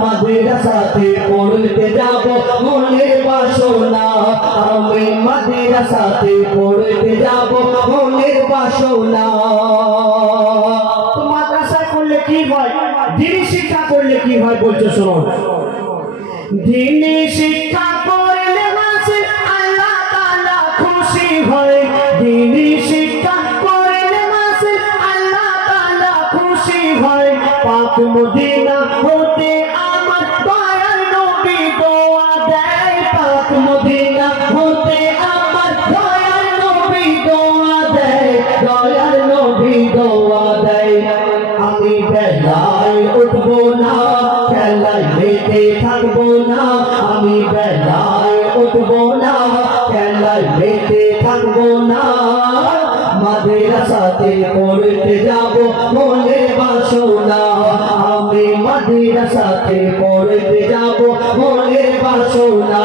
মাদ্রাসাতে পড়তে যাব মনের বাসনা আমি মাদ্রাসাতে পড়তে যাব মনের বাসনা মাদ্রাসায় করলে কি হয় দিনী শিক্ষা করলে কি হয় বলছো শোনো দিনী শিক্ষা করলে মাসে আল্লাহ তাআলা খুশি হয় দিনী শিক্ষা করলে মাসে আল্লাহ তাআলা খুশি হয় পাক মদিনা হতে আমার দয়াল নবী দোয়া দেয় পাক মদিনা হতে আমার দয়াল নবী দোয়া দেয় দয়াল নবী দোয়া দেয় আমি বেলায় উঠবো না খেলায় মেতে থাকবো না আমি বেলায় উঠবো না খেলায় মেতে থাকবো না মাদ্রাসাতে পড়তে যাব মনের বাসনা আমি মাদ্রাসাতে পড়তে যাব মনের বাসনা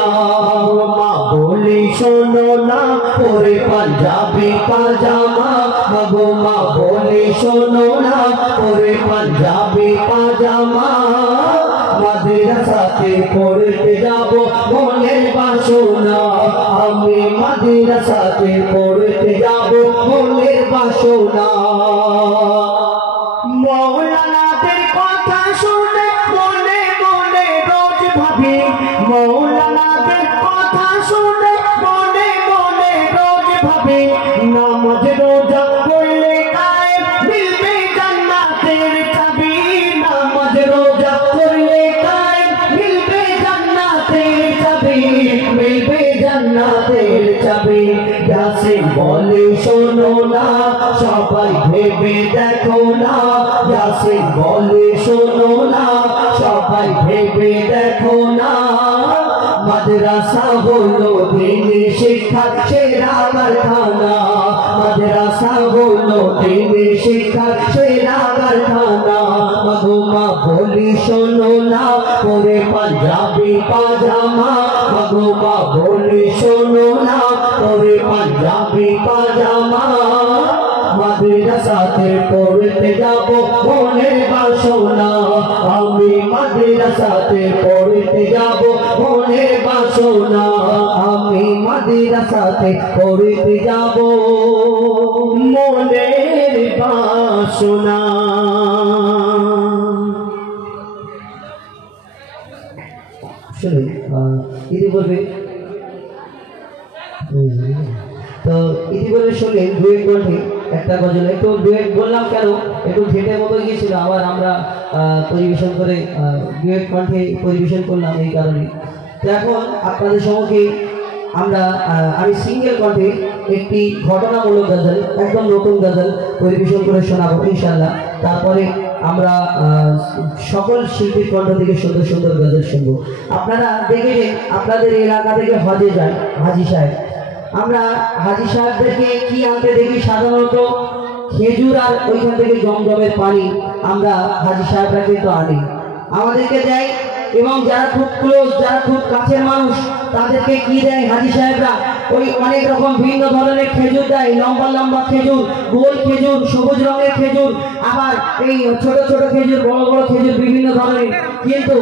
মা বলি শোনো না পরে পাঞ্জাবি পাজামা মাগো মা বলি শোনো না পরে পাঞ্জাবি পাজামা মাদ্রাসাতে পড়তে যাব মনের বাসনা আমি মাদ্রাসাতে পড়তে যাব মনের বাসনা মৌলানাদের কথা শুনে মনে মনে রোজ ভাবি মৌলানাদের কথা শুনে মনে মনে রোজ ভাবি নামাজ রোজা করলে কায়েম মিলবে জান্নাতের চাবি নামাজ রোজা করলে কায়েম মিলবে জান্নাতের চাবি মিলবে জান্নাতের চাবি ইয়াসিন বলে শোনো না সবাই ভেবে দেখো না ইয়াসিন বলে শোনো না সবাই ভেবে দেখো না মাদ্রাসা হলো দ্বীনি শিক্ষার সেরা কারখানা মাদ্রাসা হলো দ্বীনি শিক্ষার সেরা কারখানা মাগো মা বলি শোনো না পরে পাঞ্জাবি পাজামা মাগো মা বলি শোনো না পরে পাঞ্জাবি পাজামা মাদ্রাসাতে পড়তে যাব মনের বাসনা আমি মাদ্রাসাতে পড়তে যাব মনের বাসনা আমি মাদ্রাসাতে পড়তে যাব মনের বাসনা শুনুন ইতি বলবে তো ইতি বলে শুনলেন ডুয়েট কণ্ঠে একটা গজল একটু ডুয়েট বললাম কেন একটু ঘেটের মতো গিয়েছিল আবার আমরা পরিবেশন করে ডুয়েট কণ্ঠে পরিবেশন করলাম এই কারণে তো এখন আপনাদের সম্মুখে আমি সিঙ্গেল কণ্ঠে একটি ঘটনামূলক গজল একদম নতুন গজল পরিবেশন করে শোনাবো ইনশাআল্লাহ তারপরে আমরা সকল শিল্পীর কণ্ঠ থেকে সুন্দর সুন্দর গজল শুনবো আপনারা দেখবেন আপনাদের এলাকা থেকে হজে যান হাজি সাহেব আমরা হাজি সাহেবদেরকে কি আনতে দেখি সাধারণত খেজুর আর ওইখান থেকে জমজমের পানি আমরা হাজি সাহেবরা কিন্তু আনি আমাদেরকে দেয় এবং যারা খুব ক্লোজ যারা খুব কাছের মানুষ তাদেরকে কি দেয় হাজি সাহেবরা ওই অনেক রকম ভিন্ন ধরনের খেজুর দেয় লম্বা লম্বা খেজুর গোল খেজুর সবুজ রঙের খেজুর আবার এই ছোট ছোট খেজুর বড় বড় খেজুর বিভিন্ন ধরনের কিন্তু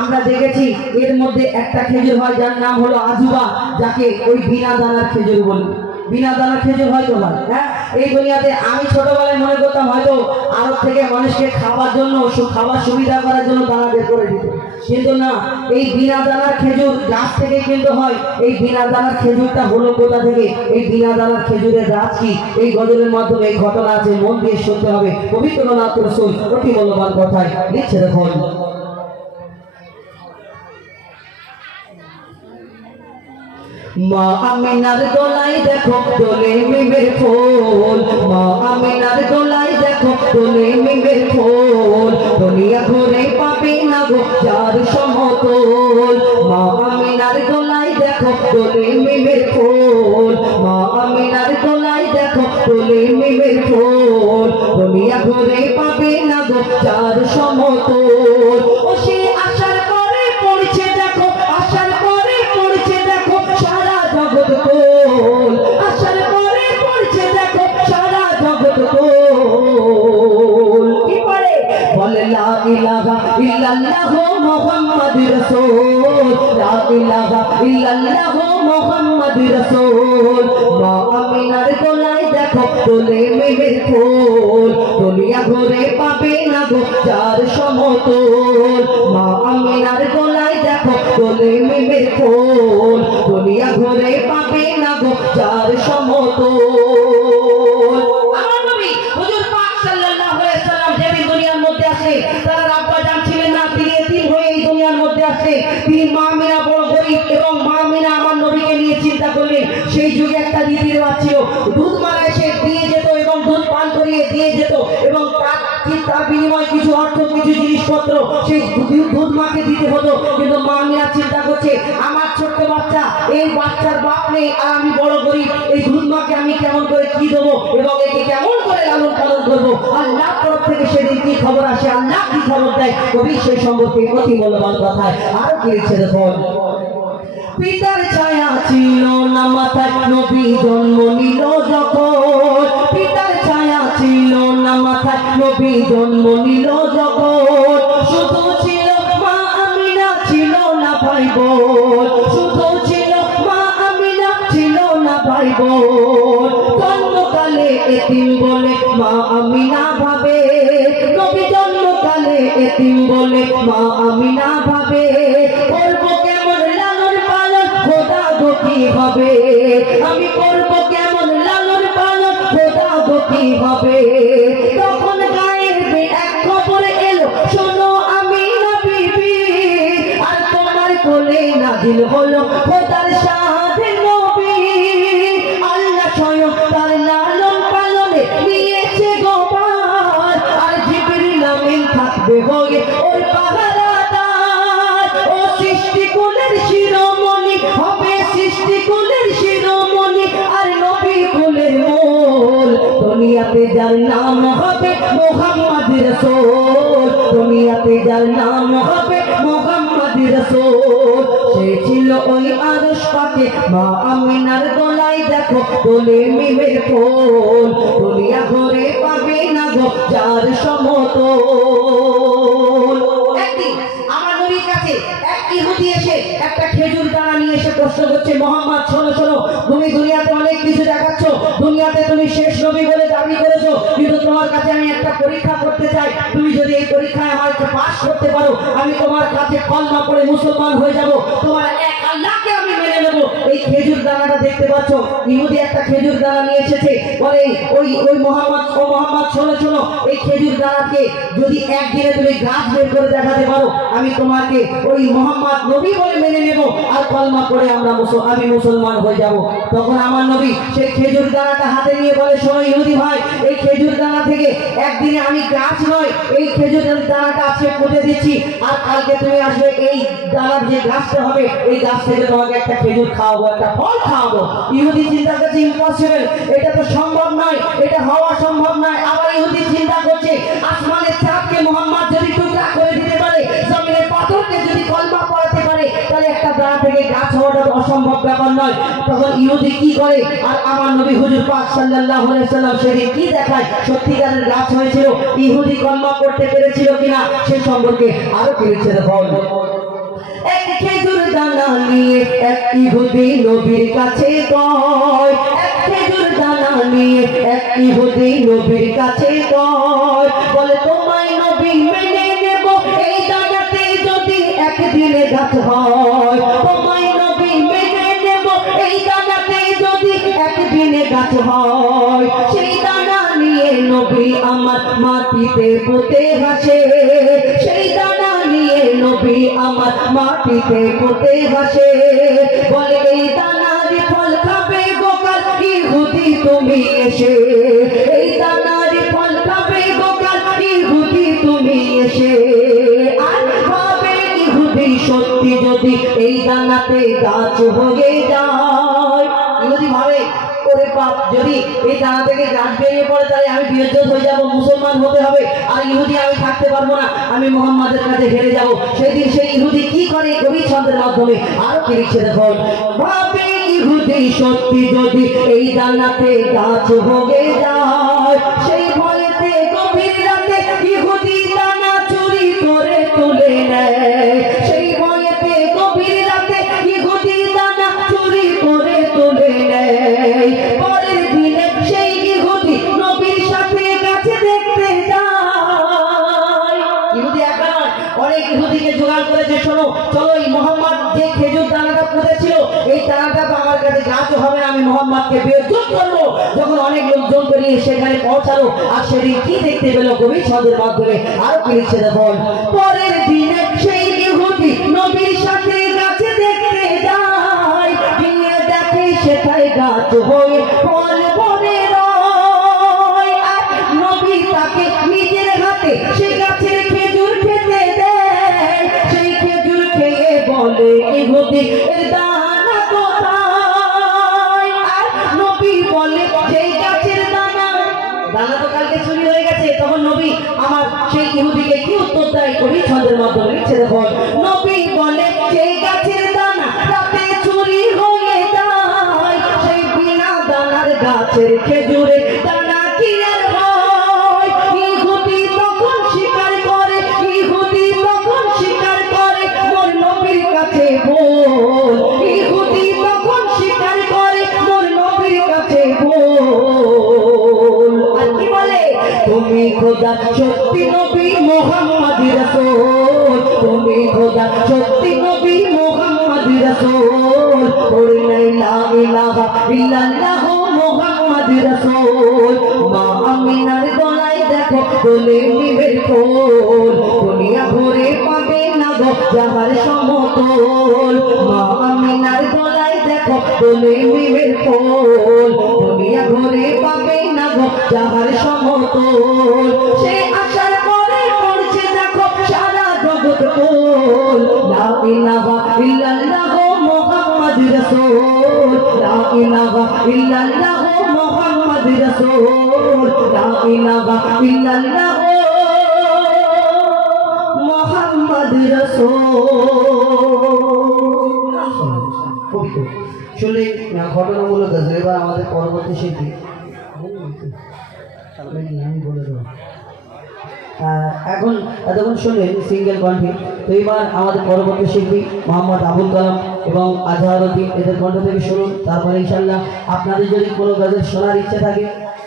আমরা দেখেছি এর মধ্যে একটা খেজুর হয় যার নাম হলো আজুবা যাকে ওই বিনা দানার খেজুর বলি বিনা দানার খেজুর হয় তোমার হ্যাঁ এই দুনিয়াতে আমি ছোটবেলায় মনে করতাম হয়তো আরব থেকে মানুষকে খাবার জন্য খাবার সুবিধা করার জন্য দানা বের করে দিত, কিন্তু না, এই বিনা দানার খেজুর গাছ থেকে কিন্তু হয়। এই বিনা দানার খেজুরটা হলো কোথা থেকে? এই বিনা দানার খেজুরের গাছ কি? এই গজলের মাধ্যমে এই ঘটনা আছে, মন দিয়ে শুনতে হবে। পবিত্র নাথ রাসূল অতি মূল্যবান কথায় লিখছে, দেখুন মা আমিনার দোলাই দেখো দোলে মিমের ফুল, মা আমিনার দোলাই দেখো দোলে মিমের ফুল, দুনিয়া ঘুরে পাবে না গো যার সমতল। মা আমিনার দোলাই দেখো দোলে মিমের ফুল, মা আমিনার দোলাই দেখো দোলে মিমের ফুল, দুনিয়া ঘুরে পাবে না গো যার সমতল। ও সে আশার পরে পড়ছে দেখো, আশার পরে পড়ছে দেখো সারা জগৎ কোল, আশার পরে পড়ছে দেখো সারা জগৎ কোল। কি পড়ে? বলে লা ইলাহা ইল্লাল্লাহু মুহাম্মাদুর রাসূল, লা ইলাহা ইল্লাল্লাহু মুহাম্মাদুর রাসূল। মা আমিনার দোলাই দেখো দোলে মিমের ফুল, দুনিয়া ঘুরে পাবে না গো যার সমতল। মা আমিনার দোলাই দেখো দোলে মিমের ফুল, দুনিয়া ঘুরে পাবে না গো যার সমতল। আমার নবী হুজুর পাক সাল্লাল্লাহু আলাইহি সাল্লাম যেদিন দুনিয়ার মধ্যে আসে, তার আব্বা জান ছিলেন না, তিনি এতিম হয়ে এই দুনিয়ার মধ্যে আসে। তিনি মা আমিনা বড় গরীব, এবং মা আমিনা আমার নবীকে নিয়ে চিন্তা করলেন। সেই যুগে একটা রীতি রেওয়াজ ছিল, দুধ মারা এসে দিয়ে যেত এবং দুধ পান করিয়ে দিয়ে যেত, এবং তার বিনিময়ে কিছু অর্থ, কিছু জিনিসপত্র সেই দুধ মাকে দিতে হতো। কিন্তু মা আমিনা চিন্তা করছে, আমার ছোট্ট বাচ্চা, এই বাচ্চার বাপ নেই, আর আমি বড় গরীব, এই দুধ মাকে আমি কেমন করে কি দেবো এবং একে কেমন করে লালন পালন করবো? আল্লাহর তরফ থেকে সেদিন কি খবর আসে, আল্লাহ কি খবর দেয়, কবি সেই সম্পর্কে অতি মূল্যবান কথায় আরো কি লিখছে দেখুন। পিতার ছায়া ছিল না মাথায়, নবী জন্ম নিল যখন, পিতার ছায়া ছিল না মাথায়, নবী জন্ম নিল যখন, শুধু ছিল মা আমিনা, ছিল না ভাই বোন, শুধু ছিল মা আমিনা, ছিল না ভাই বোন। জন্মকালে এতিম বলে মা আমিনা ভাবে, নবী জন্মকালে এতিম বলে মা আমিনা ভাবে, করবো কেমন লালন পালন, খোদা গো কি হবে, আমি করবো কেমন লালন পালন, খোদা গো কি হবে। তখন গায়ের এক খবর এলো, শোনো আমিনা বিবি, আর তোমার কোলে নাজিল হলো খোদার সাথে নবী। আল্লাহ স্বয়ং তার লালন পালনে নিয়েছে গোপাল, আর জিবরিল আমিন থাকবে হয়ে ওই পাহারাদার। ও সৃষ্টিকুলের শিরোমণি হবে, সৃষ্টিকুলের শিরোমণি, আর নবী কুলের মূল। দুনিয়াতে যার নাম হবে মুহাম্মদ রাসূল, দুনিয়াতে যার নাম হবে মুহাম্মদ রাসূল। সে ছিল ওই আরশ পাকে, মা আমিনার গলায় দেখো দোলে মিমের ফুল, দুনিয়া ঘুরে পাবে না গো যার সমতল। একদিন আমার নবীর কাছে এক ইহুদি এসে একটা খেজুর দানা নিয়ে এসে প্রশ্ন করছে, মোহাম্মদ শোনো শোনো, তুমি দুনিয়াতে অনেক কিছু দেখাচ্ছ, দুনিয়াতে তুমি শেষ নবী বলে দাবি করেছো, কিন্তু তোমার কাছে আমি একটা পরীক্ষা করতে চাই। তুমি যদি এই পরীক্ষায় আমাকে পাস করতে পারো, আমি তোমার কাছে কলমা পড়ে মুসলমান হয়ে যাব, তোমার এক আল্লাহকে আমি মেনে নেব। এই খেজুর দানাটা দেখতে পাচ্ছ, ইহুদি একটা খেজুর দানা নিয়ে এসেছে, বলে ওই মোহাম্মদ, ও মোহাম্মদ শোনো শোনো, এই খেজুর দানাকে যদি একদিনে তুমি গাছ বের করে দেখাতে পারো, আমি তোমাকে ওই মোহাম্মদ নবী বলে মেনে নেব, আর কলমা পড়ে আমি মুসলমান হয়ে যাব। তখন আমার নবী সেই খেজুর দানাটা হাতে নিয়ে বলে, শোনো ইহুদি ভাই, এই খেজুর দানা থেকে একদিনে আমি গাছ নয়, এই খেজুর দানাটা আজকে পুঁতে দিচ্ছি, আর কালকে তুমি আসবে, এই দানার যে গাছটা হবে, এই গাছ থেকে তোমাকে একটা খেজুর খাওয়াবো, একটা ফল খাওয়াবো। ইহুদি চিন্তা করছে ইম্পসিবল, এটা তো সম্ভব নয়, এটা হওয়া সম্ভব নয়। আবার ইহুদি চিন্তা করছে, আসমানের চাঁদকে মোহাম্মদ যদি টুকরা করে দিতে পারে, জমিনের পাথরকে যদি কলমা পড়াতে পারে, তাহলে একটা দানা থেকে গাছ হওয়াটা তো অসম্ভব ব্যাপার নয়। তখন ইহুদি কি করে, আর আমার নবী হুজুর পাক সাল্লাল্লাহু আলাইহি সাল্লাম সেদিন কি দেখায়, সত্যিকারের গাছ হয়েছিল, ইহুদি কলমা পড়তে পেরেছিল কিনা, সে সম্পর্কে আরো পেরেছে। এক খেজুর দানা নিয়ে এক ইহুদি নবীর কাছে কয়, এক খেজুর দানা দানা নিয়ে এক ইহুদি নবীর কাছে কয়, বলে তোমায় নবী মেনে নেব এই দানাতে যদি একদিনে গাছ হয়। তোমায় নবী মেনে নেব এই দানাতে যদি একদিনে গাছ হয়। সেই দানা নিয়ে নবী আমার মাটিতে পুঁতে হাসে, সেই দানা নিয়ে নবী আমার মাটিতে পুঁতে হাসে। বলে এই দানার ফল খাবে গোকাল ইহুদি তুমি এসে, এই দানার ফল খাবে গোকাল ইহুদি তুমি এসে। আর ভাবে ইহুদি সত্যি যদি এই দানাতে গাছ হয়ে যায়। ইহুদি ভাবে ওরে বাপ, যদি এই দানা থেকে গাছ বেরিয়ে পড়ে তাহলে আমি বিরোধ হয়ে যাব, মুসলমান হতে হবে, আর ইহুদি আমি থাকতে পারবো না, আমি মোহাম্মদের কাছে হেরে যাব। সেদিন সেই ইহুদি কি করে কবি ছন্দের মাধ্যমে আরো কি লিখছে দেখুন, ভাবে ইহুদি সত্যি যদি এই দানাতে গাছ হয়ে যায়। সেই ভয়েতে গভীর রাতে ইহুদি দানা চুরি করে তুলে নেয়, সেই ভয়েতে গভীর রাতে ইহুদি দানা চুরি করে তুলে নেয়। পরের দিনে সেই ইহুদি নবীর সাথে গাছে দেখতে যায়। ইহুদি একা নয়, অনেক ইহুদিকে জোগাড় করেছে, শোনো চলো এই মোহাম্মদ যে খেজুর দানাটা পুঁতেছিল এই দানাটা তো আমার কাছে গাছ হবে না, আমি মোহাম্মদকে বেইজ্জত করবো। যখন অনেক লোকজন করে সেখানে পৌঁছালো, আর সেদিন কি দেখতে পেল কবি ছন্দের মাধ্যমে আরো কি লিখছে দেখুন, পরের দিনে সেই ইহুদি নবীর সাথে গাছে দেখতে যায়, গিয়ে দেখে সেটাই গাছ হয়ে ফল ভরে রয়। আর নবী তাকে নিজের হাতে সে গাছের খেজুর খেতে দেয়, সেই খেজুর খেয়ে বলে ইহুদি এর দানা কোথায়। আর নবী বলে সেই গাছের দানা, দানা তো কালকে চুরি হয়ে গেছে। তখন নবী আমার সেই ইহুদিকে কি উত্তর দেয় কবি ছন্দের মাধ্যমে লিখছে দেখুন, নবী বলে সেই গাছের দানা রাতে চুরি হয়ে যায়, সেই বিনা দানার গাছের খেজুরে দানা কি আর হয়। ইহুদি তখন স্বীকার করে, ইহুদি তখন স্বীকার করে মোর নবীর কাছে বল, ইহুদি তখন স্বীকার করে মোর নবীর কাছে বল। আর কি বলে, তুমি খোদা সত্যি নবী মুহাম্মদ রাসূল, তুমি খোদা সত্যি নবী মুহাম্মদ রাসূল। পড়লে লা ইলাহা ইল্লাল্লাহ মুহাম্মদ রাসূল। মা আমিনার গলায় দেখো দোলে নিবের ফুল, দুনিয়া ভরে পাবে না গো যাহার সমতল। মা আমিনার গলায় দেখো দোলে নিবের ফুল, দুনিয়া ভরে পাবে না গো যাহার সমতল। সে আশার পরে পড়ছে দেখো সারা জগৎ বল, লা ইলাহা ইল্লাল্লাহ মুহাম্মদ রাসূল, লা ইলাহা ইল্লাল্লাহ মুহাম্মদ রাসূল, লা ইলাহা ইল্লাল্লাহ মুহাম্মদ রাসূল। শুনলে ঘটনামূলক আছে। এবার আমাদের পরবর্তী শিল্পী আমি বলে দেবো, এখন এতক্ষণ শুনলেন সিঙ্গেল কণ্ঠে। তো এবার আমাদের পরবর্তী শিল্পী মোহাম্মদ আবুল কালাম এবং আজহারউদ্দিন এদের কণ্ঠ থেকে শুনুন। তারপরে ইনশাল্লাহ আপনাদের যদি কোনো গজল শোনার ইচ্ছা থাকে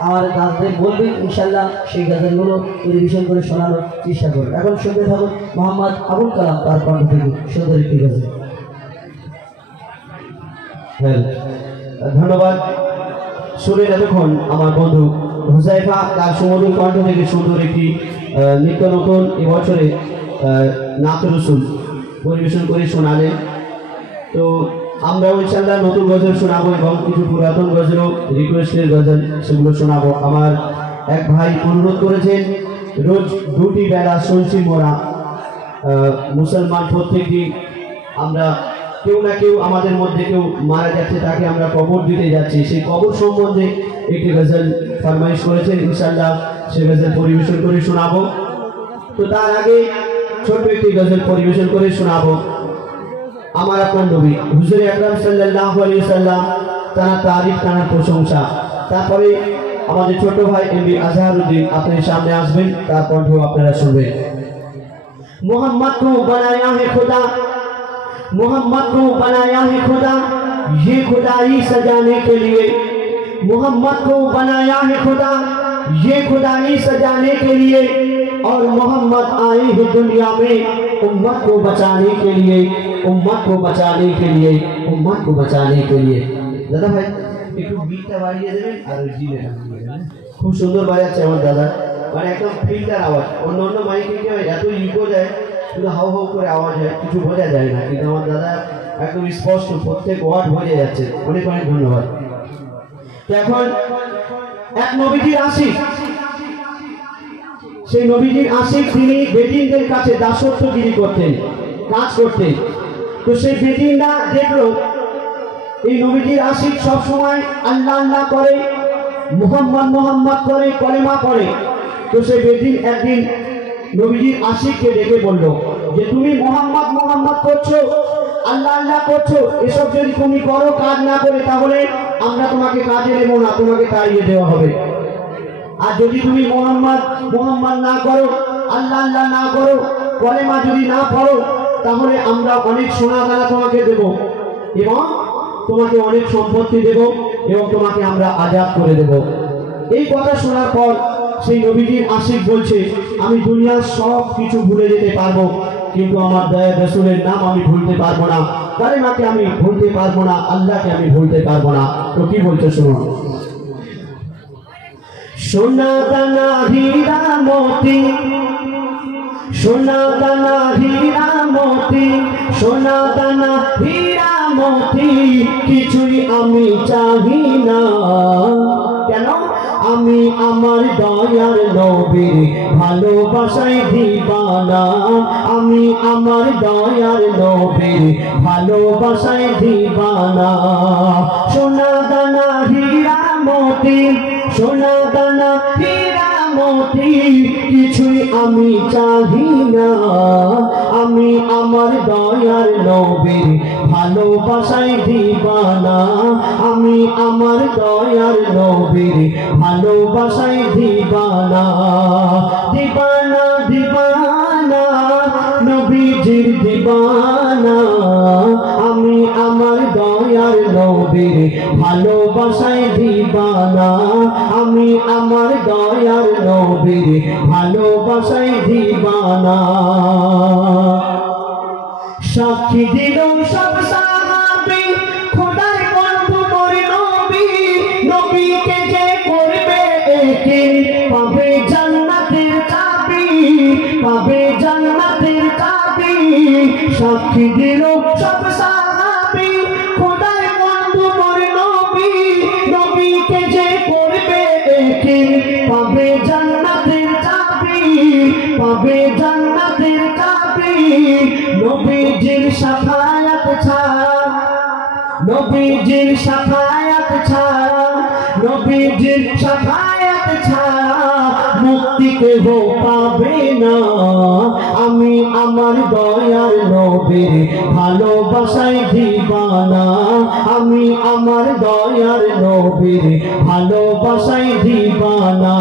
আমার তাদের বলবেন, ইনশাল্লাহ সেই গজলগুলো পরিবেশন করে শোনানোর চেষ্টা করুন। এখন শুনতে থাকুন মোহাম্মদ আবুল কালাম তার কণ্ঠ থেকে সুন্দর একটি গজল। ধন্যবাদ। শুনে এতক্ষণ আমার বন্ধু হুজাইফা তার সুমধুর কণ্ঠ থেকে সুন্দর একটি নিত্য নতুন এবছরে নাত রসুল পরিবেশন করে শোনালেন। তো আমরাও ইনশাল্লাহ নতুন গজল শোনাবো এবং কিছু পুরাতন গজলও রিকোয়েস্টের গজল সেগুলো শোনাবো। আমার এক ভাই অনুরোধ করেছেন, রোজ দুটি বেলা শুনছি মোরা মুসলমান প্রত্যেক দিন আমরা কেউ না কেউ আমাদের মধ্যে কেউ মারা যাচ্ছে, তাকে আমরা কবর দিতে যাচ্ছি, সেই কবর সম্বন্ধে একটি গজল ফরমাইশ করেছেন। ইনশাল্লাহ সে গজল পরিবেশন করে শোনাবো। তো তার আগে ছোট্ট একটি গজল পরিবেশন করে শোনাবো আমার আপনার নবী হুজুর আকরাম সাল্লাল্লাহু আলাইহি ওয়াসাল্লাম, তার তারিফ, তার প্রশংসা। তারপরে আমাদের ছোট ভাই এমবি আজহারউদ্দিন আপনাদের সামনে আসবেন, তার কণ্ঠ আপনারা শুনবেন। मोहम्मद को बनाया है खुदा, मोहम्मद को बनाया है खुदा, ये खुदाई सजाने के लिए मोहम्मद को बनाया है खुदा ये खुदाई सजाने के लिए, और मोहम्मद आए हैं दुनिया में उम्मत को बचाने के लिए, उम्मत को बचाने के लिए, उम्मत को बचाने के लिए। दादा भाई একটু বিটটা বাড়িয়ে দেবেন আর ওই জিলেটা বাড়িয়ে দেবেন। খুব সুন্দর বাজাচ্ছে আমার দাদা, মানে একদম ফিল্টার আওয়াজ। অন্য অন্য মাইকে কি হয় এত ইকো যায়, শুধু হাউ হাউ করে আওয়াজ হয়, কিছু বোঝা যায় না, কিন্তু আমার দাদা একদম স্পষ্ট প্রত্যেক ওয়ার্ড বোঝা যাচ্ছে। অনেক অনেক ধন্যবাদ। তো এখন এক নবীজির আশিক, সেই নবীজির আশিক তিনি বেদিনদের কাছে দাসত্বগিরি করতেন, কাজ করতেন। তো সেই বেদিনরা দেখলো এই নবীজির আশিক সব সময় আল্লাহ আল্লাহ করে, মুহাম্মদ মুহাম্মদ করে, কলেমা পড়ে। তো সেই বেদিন একদিন নবীজির আশিককে ডেকে বলল যে তুমি মুহাম্মদ মুহাম্মদ করছো, আল্লাহ আল্লাহ করছো, এসব যদি তুমি করো কাজ না করে তাহলে আমরা তোমাকে কাজে নেব না, তোমাকে তাড়িয়ে দেওয়া হবে। আর যদি তুমি মুহাম্মদ মুহাম্মদ না করো, আল্লাহ আল্লাহ না করো, কলেমা যদি না পড়ো, তাহলে আমরা অনেক সোনা দানা তোমাকে দেব এবং তোমাকে অনেক সম্পত্তি দেব এবং তোমাকে আমরা আজাদ করে দেব। এই কথা শোনার পর সেই নবীজির আশিক বলছে আমি দুনিয়ার সব কিছু ভুলে যেতে পারবো, কিন্তু আমার দয়া রাসূলের নাম আমি ভুলতে পারবো না, কালেমাকে আমি ভুলতে পারবো না, আল্লাহকে আমি ভুলতে পারবো না। তো কি বলছে শুনুন। সোনা দানা হীরা মোতি, সোনা দানা হীরা মোতি, সোনা দানা হীরা মোতি, কিছুই আমি চাহি না। কেন? আমি আমার দয়ার নবীর ভালোবাসায় দিবানা, আমি আমার দয়ার নবীর ভালোবাসায় দিবানা। সোনা দানা হীরা মোতি, সোনা দানা হীরা মোতি, কিছুই আমি চাহি না। আমি আমার দয়ার নবীর ভালোবাসায় দিবানা, আমি আমার দয়ার নবীর ভালোবাসায় দিবানা। দিবানা দিবানা নবীজির দিবানা, আমি আমার দয়ার নবীর ভালোবাসায় দিবানা, আমি আমার দয়ার নবীর ভালোবাসায় দিবানা। সাক্ষী দিল সব সাহাবী খোদার বন্ধু মোর নবী, নবীকে যে করবে একিন পাবে জান্নাতের চাবি, পাবে জান্নাতের চাবি। সাক্ষী দিল সব সাহাবী খোদার বন্ধু মোর নবী, নবীকে যে করবে একিন পাবে জান্নাতের চাবি, পাবে জান্নাতের চাবি। নবীজির শাফায়াত ছাড়া, নবীজির শাফায়াত ছাড়া, নবীজির শাফায়াত ছাড়া মুক্তি কেহ পাবে না। আমি আমার দয়ার নবীর ভালোবাসায় দিবানা, আমি আমার দয়ার নবীর ভালোবাসায় দিবানা।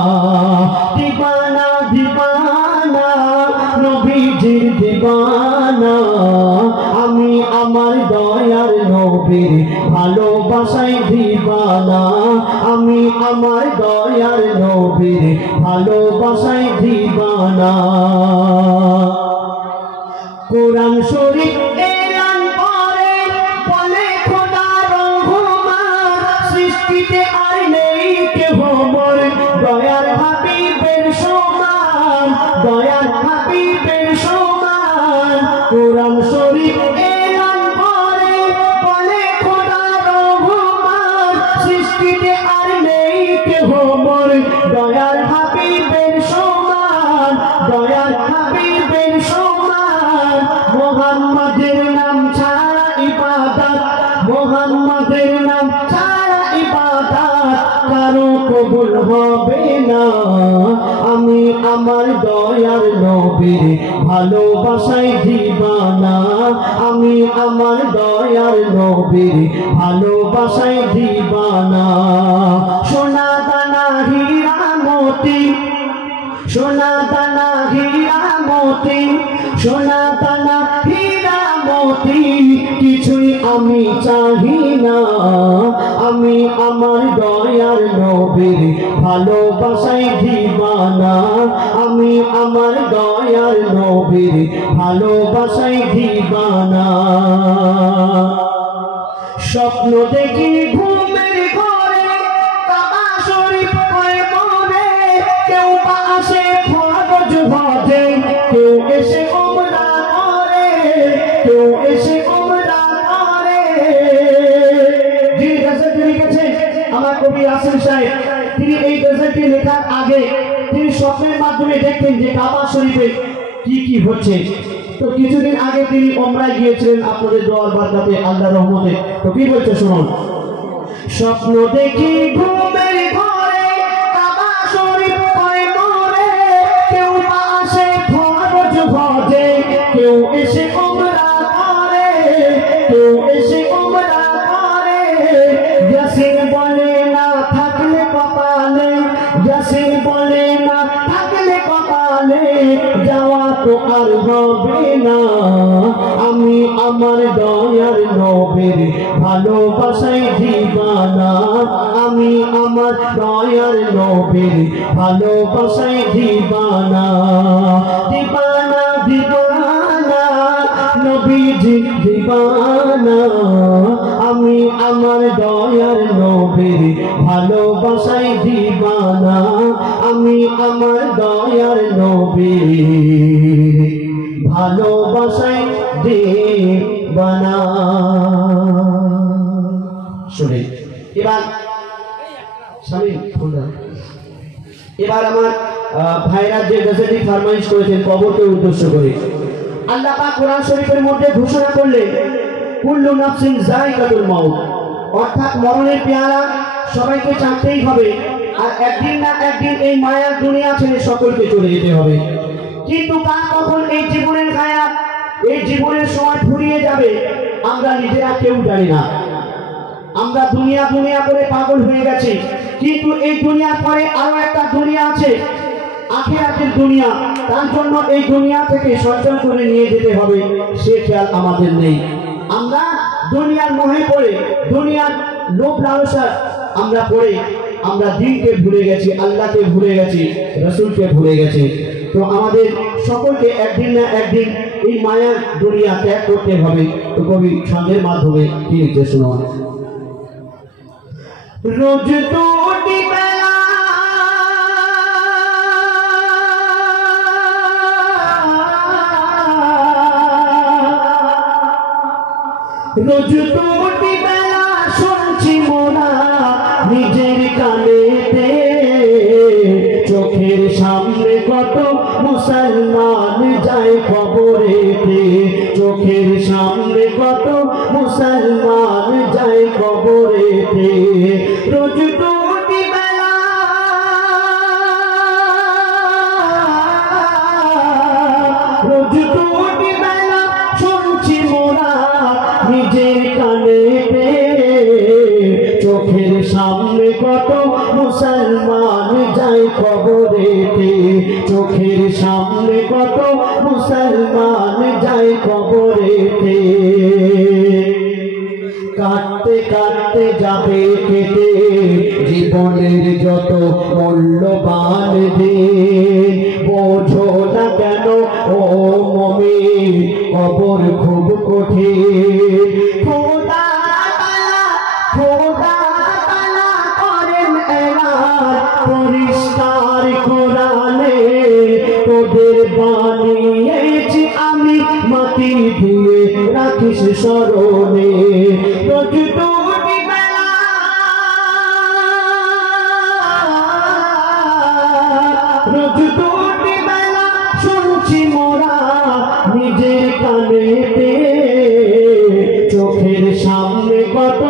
দিবানা দিবানা নবীজির দিবানা, আমি আমার দয়ার নবীর ভালোবাসায় দিবানা, আমি আমার দয়ার নবীর ভালোবাসায় দিবানা। কোরআন শরীফ এলান করে বলে খোদা রহমান, সৃষ্টিতে আর নেই কেহ মোর দয়ার হাবিবের সমান, দয়ার হাবিবের সমান। কোরআন শরীফ এলান করে বলে খোদা রহমান, সৃষ্টিতে আর নেই কেহ মোর দয়ার হাবিবের সমান, দয়ার হাবিবের সমান। মুহাম্মাদের নাম ছাড়া ইবাদত, মুহাম্মাদের নাম ছাড়া ইবাদত কারো কবুল হবে না। আমি আমার দয়ার নবীর ভালোবাসায় দিবানা, আমি আমার দয়ার নবীর ভালোবাসায় দিবানা। সোনা দানা হীরা মোতি, সোনা দানা হীরা মোতি, সোনা দানা হীরা মোতি, কিছুই আমি চাহি না। আমি আমার দয়ার নবীর ভালোবাসায় দিবানা, আমি আমার দয়ার নবীর ভালোবাসায় দিবানা। স্বপ্ন দেখি ঘুমের ঘরে কাবা শরীফ হয় মনে, কেউ বা আসে ফরজ হজে, কেউ এসে উমরা করে, কেউ এসে উমরা করে। যিনি গজলটি লিখেছেন আমার কবি রাসেল সাহেব, তিনি এই গজলটি লেখার আগে তিনি স্বপ্নের মাধ্যমে দেখতেন যে কাবা শরীফে কি কি হচ্ছে। তো কিছুদিন আগে তিনি উমরায় গিয়েছিলেন আপনাদের দোয়ার বারাকাতে আল্লাহর রহমতে। তো কি বলছে শুনুন। স্বপ্ন দেখি ঘুমের ঘরে কাবা শরীফ হয় মনে, কেউ বা আসে ফরজ হজে, কেউ এসে উমরা করে, কেউ এসে উমরা করে। ইয়াসিন বলে না থাকলে কপালে, ইয়াসিন বলে না থাকলে কপালে, যাওয়া তো আর হবে না। আমি আমার দয়ার নবীর ভালোবাসায় দিবানা, আমি আমার দয়ার নবীর ভালোবাসায় দিবানা। দিবানা দিবানা নবীজি দিবানা, আমি আমার দয়ার নবীর ভালোবাসায় দিবানা, আমি আমার দয়ার নবীর ভালোবাসায় দিবানা। শুনে এবার স্বামী এবার আমার ভাইরা যে গজলটি ফরমাইশ করেছেন কবরকে উদ্দেশ্য করে, আল্লাহ পাক কোরআন শরীফের মধ্যে ঘোষণা করলেন কুল্লু নাফসিন যায়কাতুল মাউত, অর্থাৎ মরণের পেয়ালা সবাইকে চাইতেই হবে, আর একদিন না একদিন এই মায়ার দুনিয়া ছেড়ে সকলকে চলে যেতে হবে। কিন্তু কার কখন এই জীবনের হায়াত, এই জীবনের সময় ফুরিয়ে যাবে আমরা নিজেরা কেউ জানি না। আমরা দুনিয়া দুনিয়া করে পাগল হয়ে গেছি, কিন্তু এই দুনিয়ার পরে আরো একটা দুনিয়া আছে, আখিরাতের দুনিয়া। তার জন্য এই দুনিয়া থেকে সঞ্চয় করে নিয়ে যেতে হবে, সে খেয়াল আমাদের নেই। আমরা দুনিয়ার মোহে পড়ে, দুনিয়ার লোভ লালসা আমরা পড়ে আমরা দিনকে ভুলে গেছি, আল্লাহকে ভুলে গেছি, রসুলকে ভুলে গেছি। তো আমাদের সকলকে একদিন না একদিন এই মায়ার দুনিয়া ত্যাগ করতে হবে। তো কবি ছন্দের মাধ্যমে কি লিখতে শোনান। রোজ দুটি বেলা রোজ দুটি বেলা শুনছি মোরা নিজের কানেতে, চোখের সামনে কত মুসলমান যায় কবরেতে, চোখের সামনে কত মুসলমান যায় কবরেতে। রোজ দুটি বেলা রোজ দুটি বেলা শুনছি মোরা নিজের কানেতে, চোখের সামনে কত মুসলমান যায় কবরেতে, চোখের সামনে কত মুসলমান যায় কবরেতে। কাটতে কাটতে যাবে কেটে জীবনের যত মূল্যবান দিন, বোঝো না কেন ও মুমিন কবর খুব কঠিন। খোদা তাআলা খোদা তাআলা করেন এলান পরিষ্কার কোরআনে, তোদের বানিয়েছি আমি মাটি দিয়ে রাখিস স্মরণে। রোজ দুটি বেলা রোজ দুটি বেলা শুনছি মোরা নিজের কানেতে, চোখের সামনে কত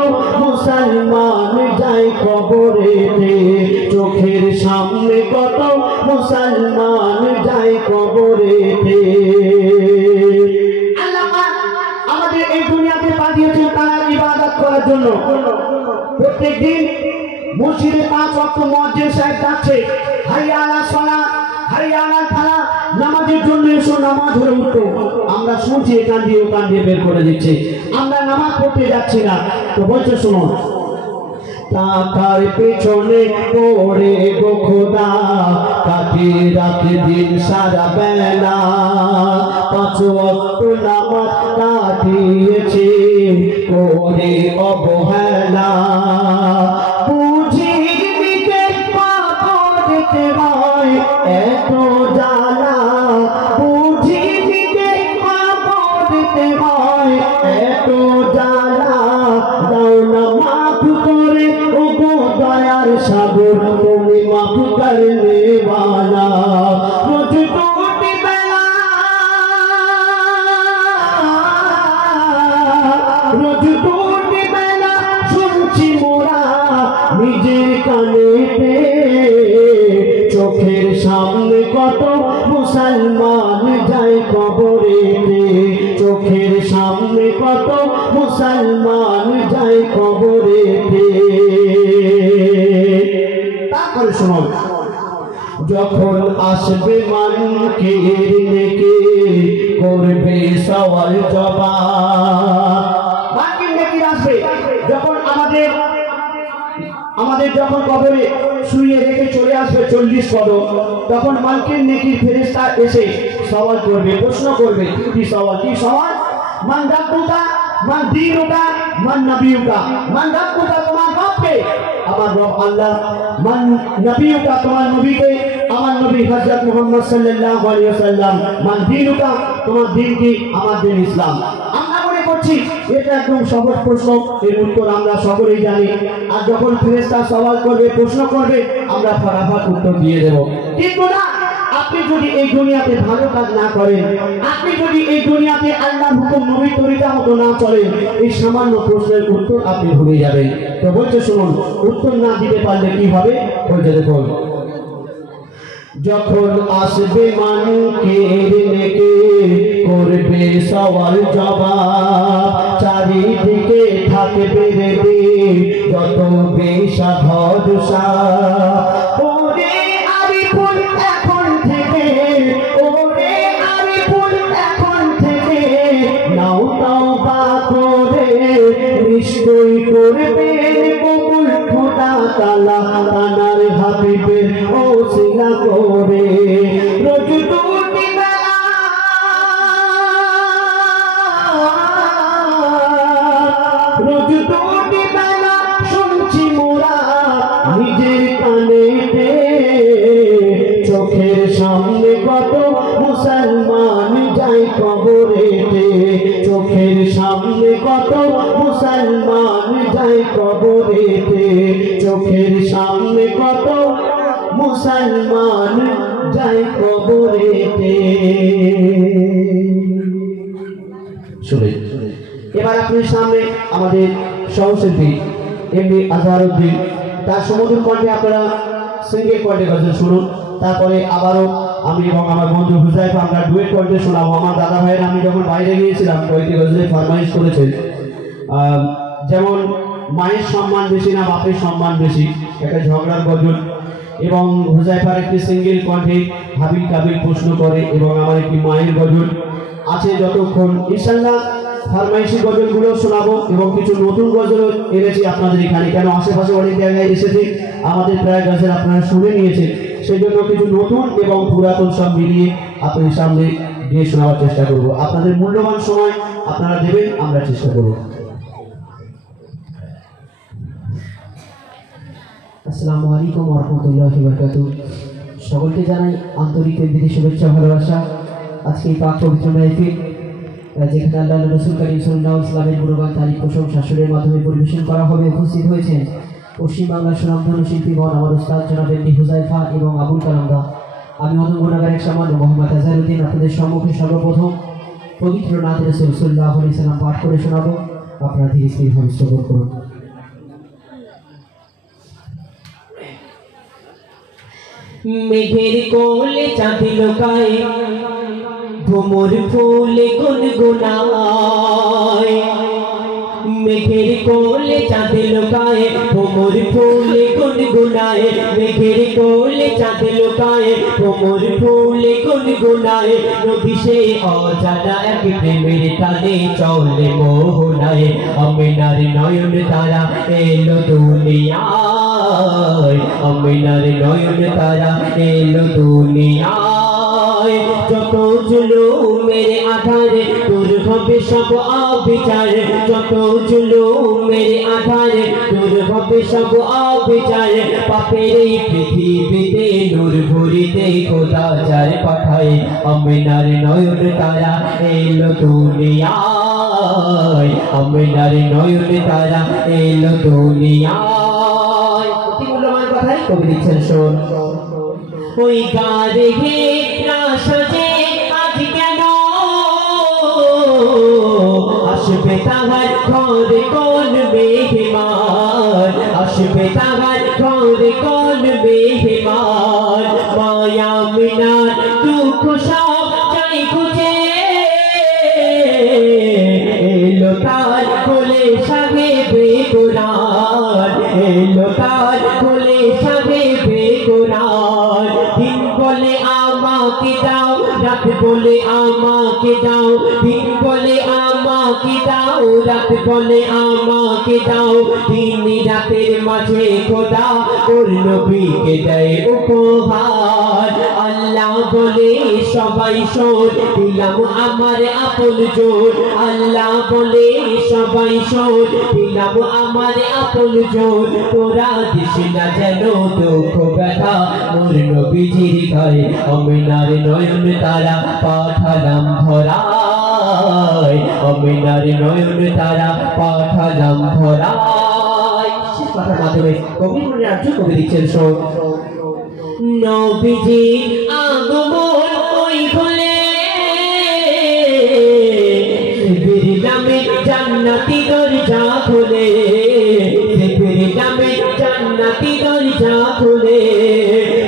মুসলমান যায় কবরেতে, চোখের সামনে কত মুসলমান যায় কবরেতে। আল্লাহ পাক আমাদের এই দুনিয়াতে পাঠিয়েছেন তারা ইবাদত করার জন্য। প্রত্যেকদিন মসজিদে 5 ওয়াক্ত মুয়াজ্জিন সাহেব ডাকছে, হাইয়া আলাস সালাত, হাইয়া আলাল ফালাহ, নামাজের জন্য এসো, নামাজ হয়ে উঠো। আমরা শুনছি এখান দিয়ে ওখান দিয়ে বের করে দিচ্ছে, আমরা নামাজ পড়তে যাচ্ছি না। তো বলছে শুনুন, টাকার পেছনে পড়ে গো খোদা কাটে রাত দিন সারা বেলা 5 ওয়াক্ত নামাজ কাটিয়েছে করে অবহেলা বুঝি দিতে পাথর দিতে হয় এত জ্বালা বুঝি দিতে পাথর দিতে হয় এত জ্বালা দাও না মাফ করে ও গো দয়ার সাগর তুমি মাফ করনে वाला রোজ টুটি বেলা রোজ টুটি বেলা শুনছি মোরা নিজের কানেতে চোখের সামনে কত মুসলমান যায় কবরেতে চোখের সামনে কত মুসলমান যায় কবরেতে তারপরে শোনো যখন আসবে মানকের নেকি করবে সওয়াল জবাব মানকের নেকি আসবে যখন আমাদের যখন কবরে শুয়ে রেখে চলে আসবে 40 কদম তখন মানকের নেকির ফেরেশতা এসে সওয়াল করবে প্রশ্ন করবে কি সওয়াল মান রাব্বুকা মান দীনুকা মান নবিয়ুকা মান রাব্বুকা তোমার রব কে আমার রব আল্লাহ মান নবিয়ুকা তোমার নবী কে আমার নবী হযরত মুহাম্মদ সাল্লাল্লাহু আলাইহি ওয়াসাল্লাম মান দীনুকা তোমার দ্বীন কি আমার দ্বীন ইসলাম আমরা মনে করছি এটা একদম সহজ প্রশ্ন এর উত্তর আমরা সকলেই জানি আর যখন ফেরেশতা সওয়াল করবে প্রশ্ন করবে আমরা ফটাফট উত্তর দিয়ে দেব কিন্তু না আপনি যদি এই দুনিয়াতে ভালো কাজ না করেন আপনি যদি এই দুনিয়াতে আল্লাহর হুকুম নবীর তরিকা মতো না চলেন এই সামান্য প্রশ্নের উত্তর আপনি ভুলে যাবেন তো বলতে শুনুন উত্তর না দিতে পারলে কি হবে বলতে দেখুন যখন আসবে মানকের নেকি করবে সওয়াল জবাব চারিদিকে থাকবে রে যত বেশাধরসা ওরে আরিফুল এখন থেকে ওরে আরিফুল এখন থেকে নাও তওবা করে নিশ্চয় করবে কবুল খোদা তাআলা তানার হাবিবের ওসিলা করে রোজ টুটি বেলা রোজ টুটি বেলা শুনছি মোরা নিজের কানেতে চোখের সামনে কত মুসলমান যায় কবরেতে চোখের সামনে কত মুসলমান যায় কবরেতে চোখের সামনে কত মুসলমান যায় কবরেতে শুনে এবার আপনার সামনে আমাদের সহশিল্পী এমনি আজহারউদ্দিন তার সমুদ্র কণ্ঠে আপনারা সিঙ্গেল কণ্ঠে গজল শুনুন তারপরে আবারও আমি এবং আমার বন্ধু হুজাইফা আমরা ডুয়েট কণ্ঠে শোনাবো আমার দাদা ভাইয়ের আমি যখন বাইরে গিয়েছিলাম কয়েকটি গজলের ফরমাইশ করেছেন যেমন মায়ের সম্মান বেশি না বাপের সম্মান বেশি একটা ঝগড়ার গজল এবং হুজাইফার একটি সিঙ্গেল কণ্ঠে হাবিল কাবিল প্রশ্ন করে এবং আমার একটি মায়ের গজল আছে যতক্ষণ ইনশাআল্লাহ ফরমাইশি গজলগুলো শোনাবো এবং কিছু নতুন গজল এনেছি আপনাদের এখানে কেন আশেপাশে অনেক জায়গায় এসেছি আমাদের প্রায় গজল আপনারা শুনে নিয়েছেন সেই জন্য কিছু নতুন এবং পুরাতন সব মিলিয়ে আপনাদের সামনে দিয়ে শোনাবার চেষ্টা করব আপনাদের মূল্যবান সময় আপনারা দেবেন আমরা চেষ্টা করব আসসালামু আলাইকুম ওয়া রাহমাতুল্লাহি ওয়া বারাকাতুহু সকলকে জানাই আন্তরিক প্রীতি শুভেচ্ছা ভালোবাসা আজকে এই পাক পবিত্র মাহফিল যেখানে আল্লাহ রাসূল করিম সাল্লাল্লাহু আলাইহি ওয়াসাল্লামের গুণগান তারিফ প্রশংসা সুরের মাধ্যমে পরিবেশন করা হবে উপস্থিত হয়েছেন পশ্চিম বাংলার সুনামধন্য শিল্পীগণ আমার উস্তাদ জনাব এমনি হুজাইফা এবং আবুল কালাম দা আমি অদম গুণাগার এক সামান্য মোহাম্মদ আজহারউদ্দিন আপনাদের সম্মুখে সর্বপ্রথম পবিত্র নাত রাসূল সাল্লাল্লাহু আলাইহি ওয়াসাল্লাম পাঠ করে শোনাবো আপনারা ধীরে স্থির ভাবে শ্রবণ করুন মেঘের কোলে চাঁদ লোকায় ভ্রমর ফুলে গুনগুনায় মেঘের কোলে চাঁদ লুকায় ভ্রমর ফুলে গুনগুনায় মেঘের কোলে চাঁদ লুকায় ভ্রমর ফুলে গুনগুনায় নদী সে অজানা এক প্রেমের টানে চলে মোহনায় আমিনার নয়ন তারা এলো দুনিয়ায় আমিনার নয়ন তারা এলো দুনিয়ায় যত জুলুমের আধারে দূর হবে সব অবিচার যত জুলুমের আধারে দূর হবে সব অবিচার পাপের এই পৃথিবীতে নূর ভরিতে খোদা যার পাঠায় আমিনার নয়ন তারা এলো দুনিয়ায় আমিনার নয়ন তারা এলো দুনিয়ায় অতি মূল্যবান কথাই কবি দিচ্ছেন শোন ওই গারে হে না সাজে আজ কেন আসবে তাহার ঘরে কোন মেহমান আসবে তাহার ঘরে কোন মেহমান মায়া মিনার দুঃখ সব যাই খুঁজে এলো তার কোলে সাহেবে কোরআন এলো তার কোলে সাহেবে কোরআন দিন বলে আমাকে দাও রাত বলে আমাকে দাও দিন বলে আমাকে দাও রাত বলে আমাকে দাও দিন রাতের মাঝে খোদা ওর নবীকে দেয় উপহার আল্লাহ বলে সবাই শোন দিলাম আমার আপন জোর আল্লাহ বলে সবাই শোন দিলাম আমার আপন জোর তোরা দিস না যেন দুঃখ ব্যথা মোর নবীজির গায়ে আমিনার নয়ন তারা পাঠালাম ধরায় আমিনার নয়ন তারা পাঠালাম ধরায় শেষ কথার মাধ্যমে কবি মনে রাজ্য কবি দিচ্ছেন শোন নবীজি আগমন ওই ভুলে শিবির নামে জান্নাতি দরজা খুলে শিবির নামে জান্নাতি দরজা খুলে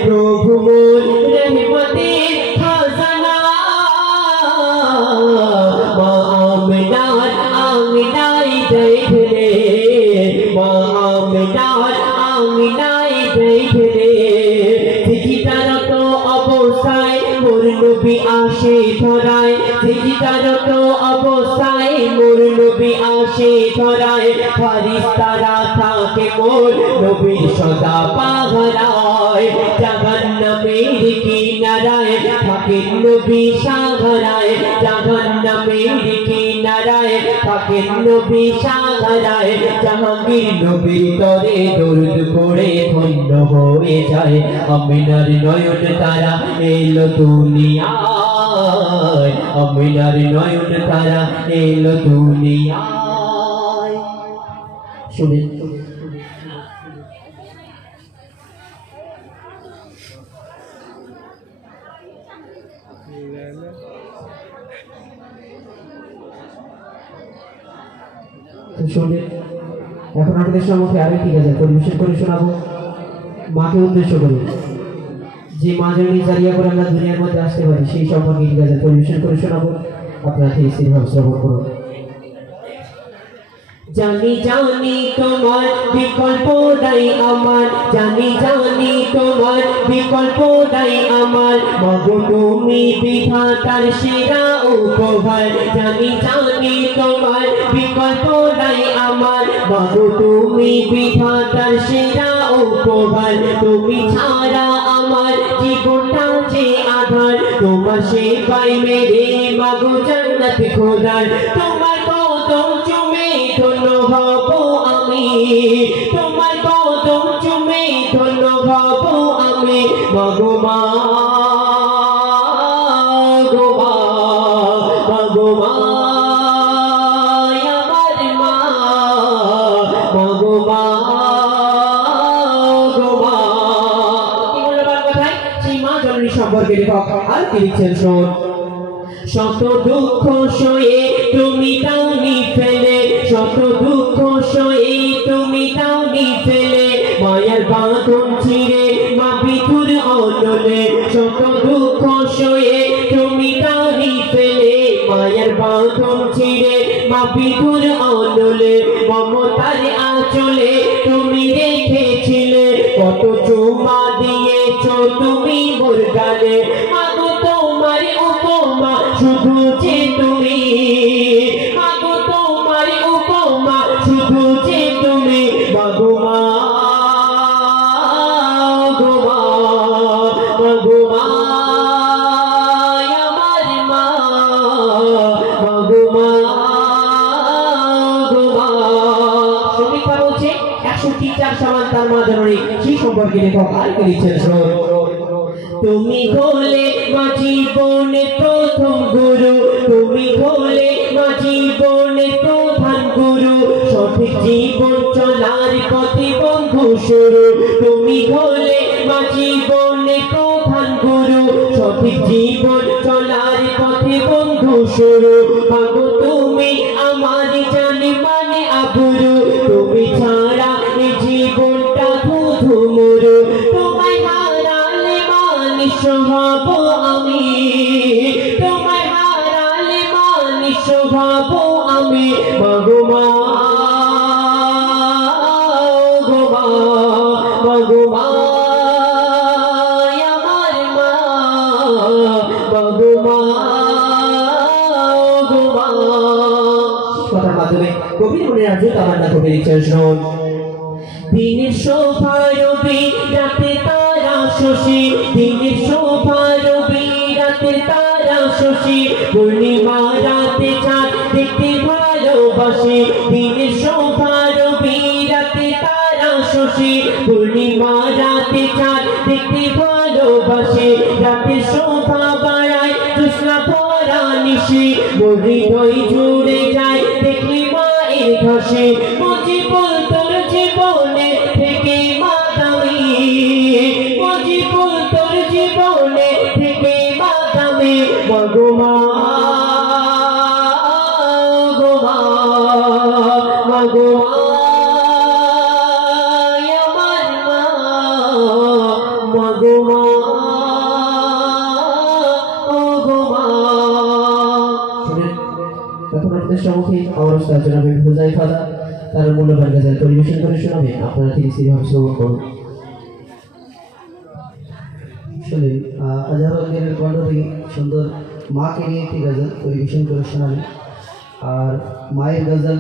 প্রভু মোর রহমতের খাজানা মা আমিনার আমিনাই দেখলে মা আমিনার আমিনাই দেখলে সিজদারত অবস্থায় মোর নবী আসে ধরায় সিজদারত অবস্থায় মোর নবী আসে ধরায় ফারিস্তারা থাকে মোর নবীর সদা পাহারায় জাহান্নামের কিনারায় থাকেন নবী সাগরায় জাহান্নামের কিনারায় থাকেন নবী সাগরায় জাহাঙ্গীর নবীর তরে দরুদ পড়ে ধন্য হয়ে যায় আমিনার নয়ন তারা এলো দুনিয়ায় আমিনার নয়ন তারা এলো দুনিয়ায় শুনেন শোনেন এখন আপনাদের সম্মুখে আরেকটি গাজল পরিবেশন করে শোনাবো মাকে উদ্দেশ্য করে যে মা জননী জারিয়া করে আমরা দুনিয়ার মধ্যে আসতে পারি সেই সম্পর্কে একটি গাজল পরিবেশন করে শোনাবো আপনারা ঠিক সেইভাবে শ্রবণ করুন জানি জানি তোমার বিকল্প নাই আমার জানি জানি তোমার বিকল্প নাই আমার মাগো তুমি বিধাতার সেরা উপহার জানি জানি তোমার বিকল্প নাই আমার মাগো তুমি বিধাতার সেরা উপহার তুমি ছাড়া আমার জীবনটা যে আধার তোমার সেবায় মেরে মাগো জান্নাত খোদার তোমার কদম চুমে ধন্য হব আমি তোমার কদম চুমে ধন্য হব আমি মাগো মা গো মা মাগো মা আমার মা মাগো মা গো মা কি মূল্যবান কথায় সেই মা জননী সম্পর্কে লেখক আর কি লিখছেন শোন শত দুঃখ সয়ে তুমি দাওনি ফেলে শত দুঃখ সয়ে তুমি দাওনি ফেলে মায়ের বাঁধন ছিঁড়ে মা বিধুর অনলে শত দুঃখ সয়ে তুমি দাওনি ফেলে মায়ের বাঁধন ছিঁড়ে মা বিধুর অনলে মমতার আঁচলে তুমি রেখেছিলে কত চুমা দিয়েছো তুমি মোর গালে মাগো তোমার উপমা শুধু যে তুমি মাগো তোমার উপমা শুধু যে তুমি মাগো মা মাগো মা আমার মা মাগো মা সমীক্ষা বলছে 100 চার সমান তার মা জননী সেই সম্পর্কে লেখক আর কি লিখছেন শুনুন তুমি হলে মা জীবনের প্রথম গুরু তুমি হলে মা জীবনের প্রধান গুরু সঠিক জীবন চলার পথে বন্ধু শুরু তুমি হলে মা জীবনের প্রধান গুরু সঠিক জীবন চলার পথে বন্ধু শুরু মাগো তুমি আমার জানি মানে আবুরু তুমি ছাড়া এই জীবনটা ধুধু মরু তোমায় হারালে মানুষ হব আমি তোমায় হারালে মানুষ হব আমি মাগো মা গো মা মাগো মা আমার মা মাগো মা গো মা কথার মাধ্যমে কবির মনে রাখবে তামান্না কবি লিখছেন শুনুন দিনের শোভা রবি রাতে তারা শশী দিনের শোভা রবি রাতে তারা শশী পূর্ণিমা রাতে চাঁদ দেখতে ভালোবাসি দিনের শোভা রবি রাতে তারা শশী পূর্ণিমা রাতে চাঁদ দেখতে ভালোবাসি রাতে শোভা বাড়ায় জ্যোৎস্না ভরা নিশি মোর হৃদয় জুড়ে যায় দেখলি মায়ের ঘাসে মুজিবুল তোর জীবনে থেকে মা দামি মুজিবুল তোর জীবনে থেকে মা দামি মাগো মা গো মা মাগো মা আমার মা মাগো মা গো মা এখন আপনাদের সম্মুখে আমার ওস্তাদ জনাব হুজাইফা তার মূল্যবান গাজাল পরিবেশন করে শোনাবে আপনারা ঠিক সেইভাবে শ্রবণ করুন আসলে আজহারুলের কণ্ঠ থেকে সুন্দর মাকে নিয়ে একটি গজল পরিবেশন করে শোনাবে আর মায়ের গজল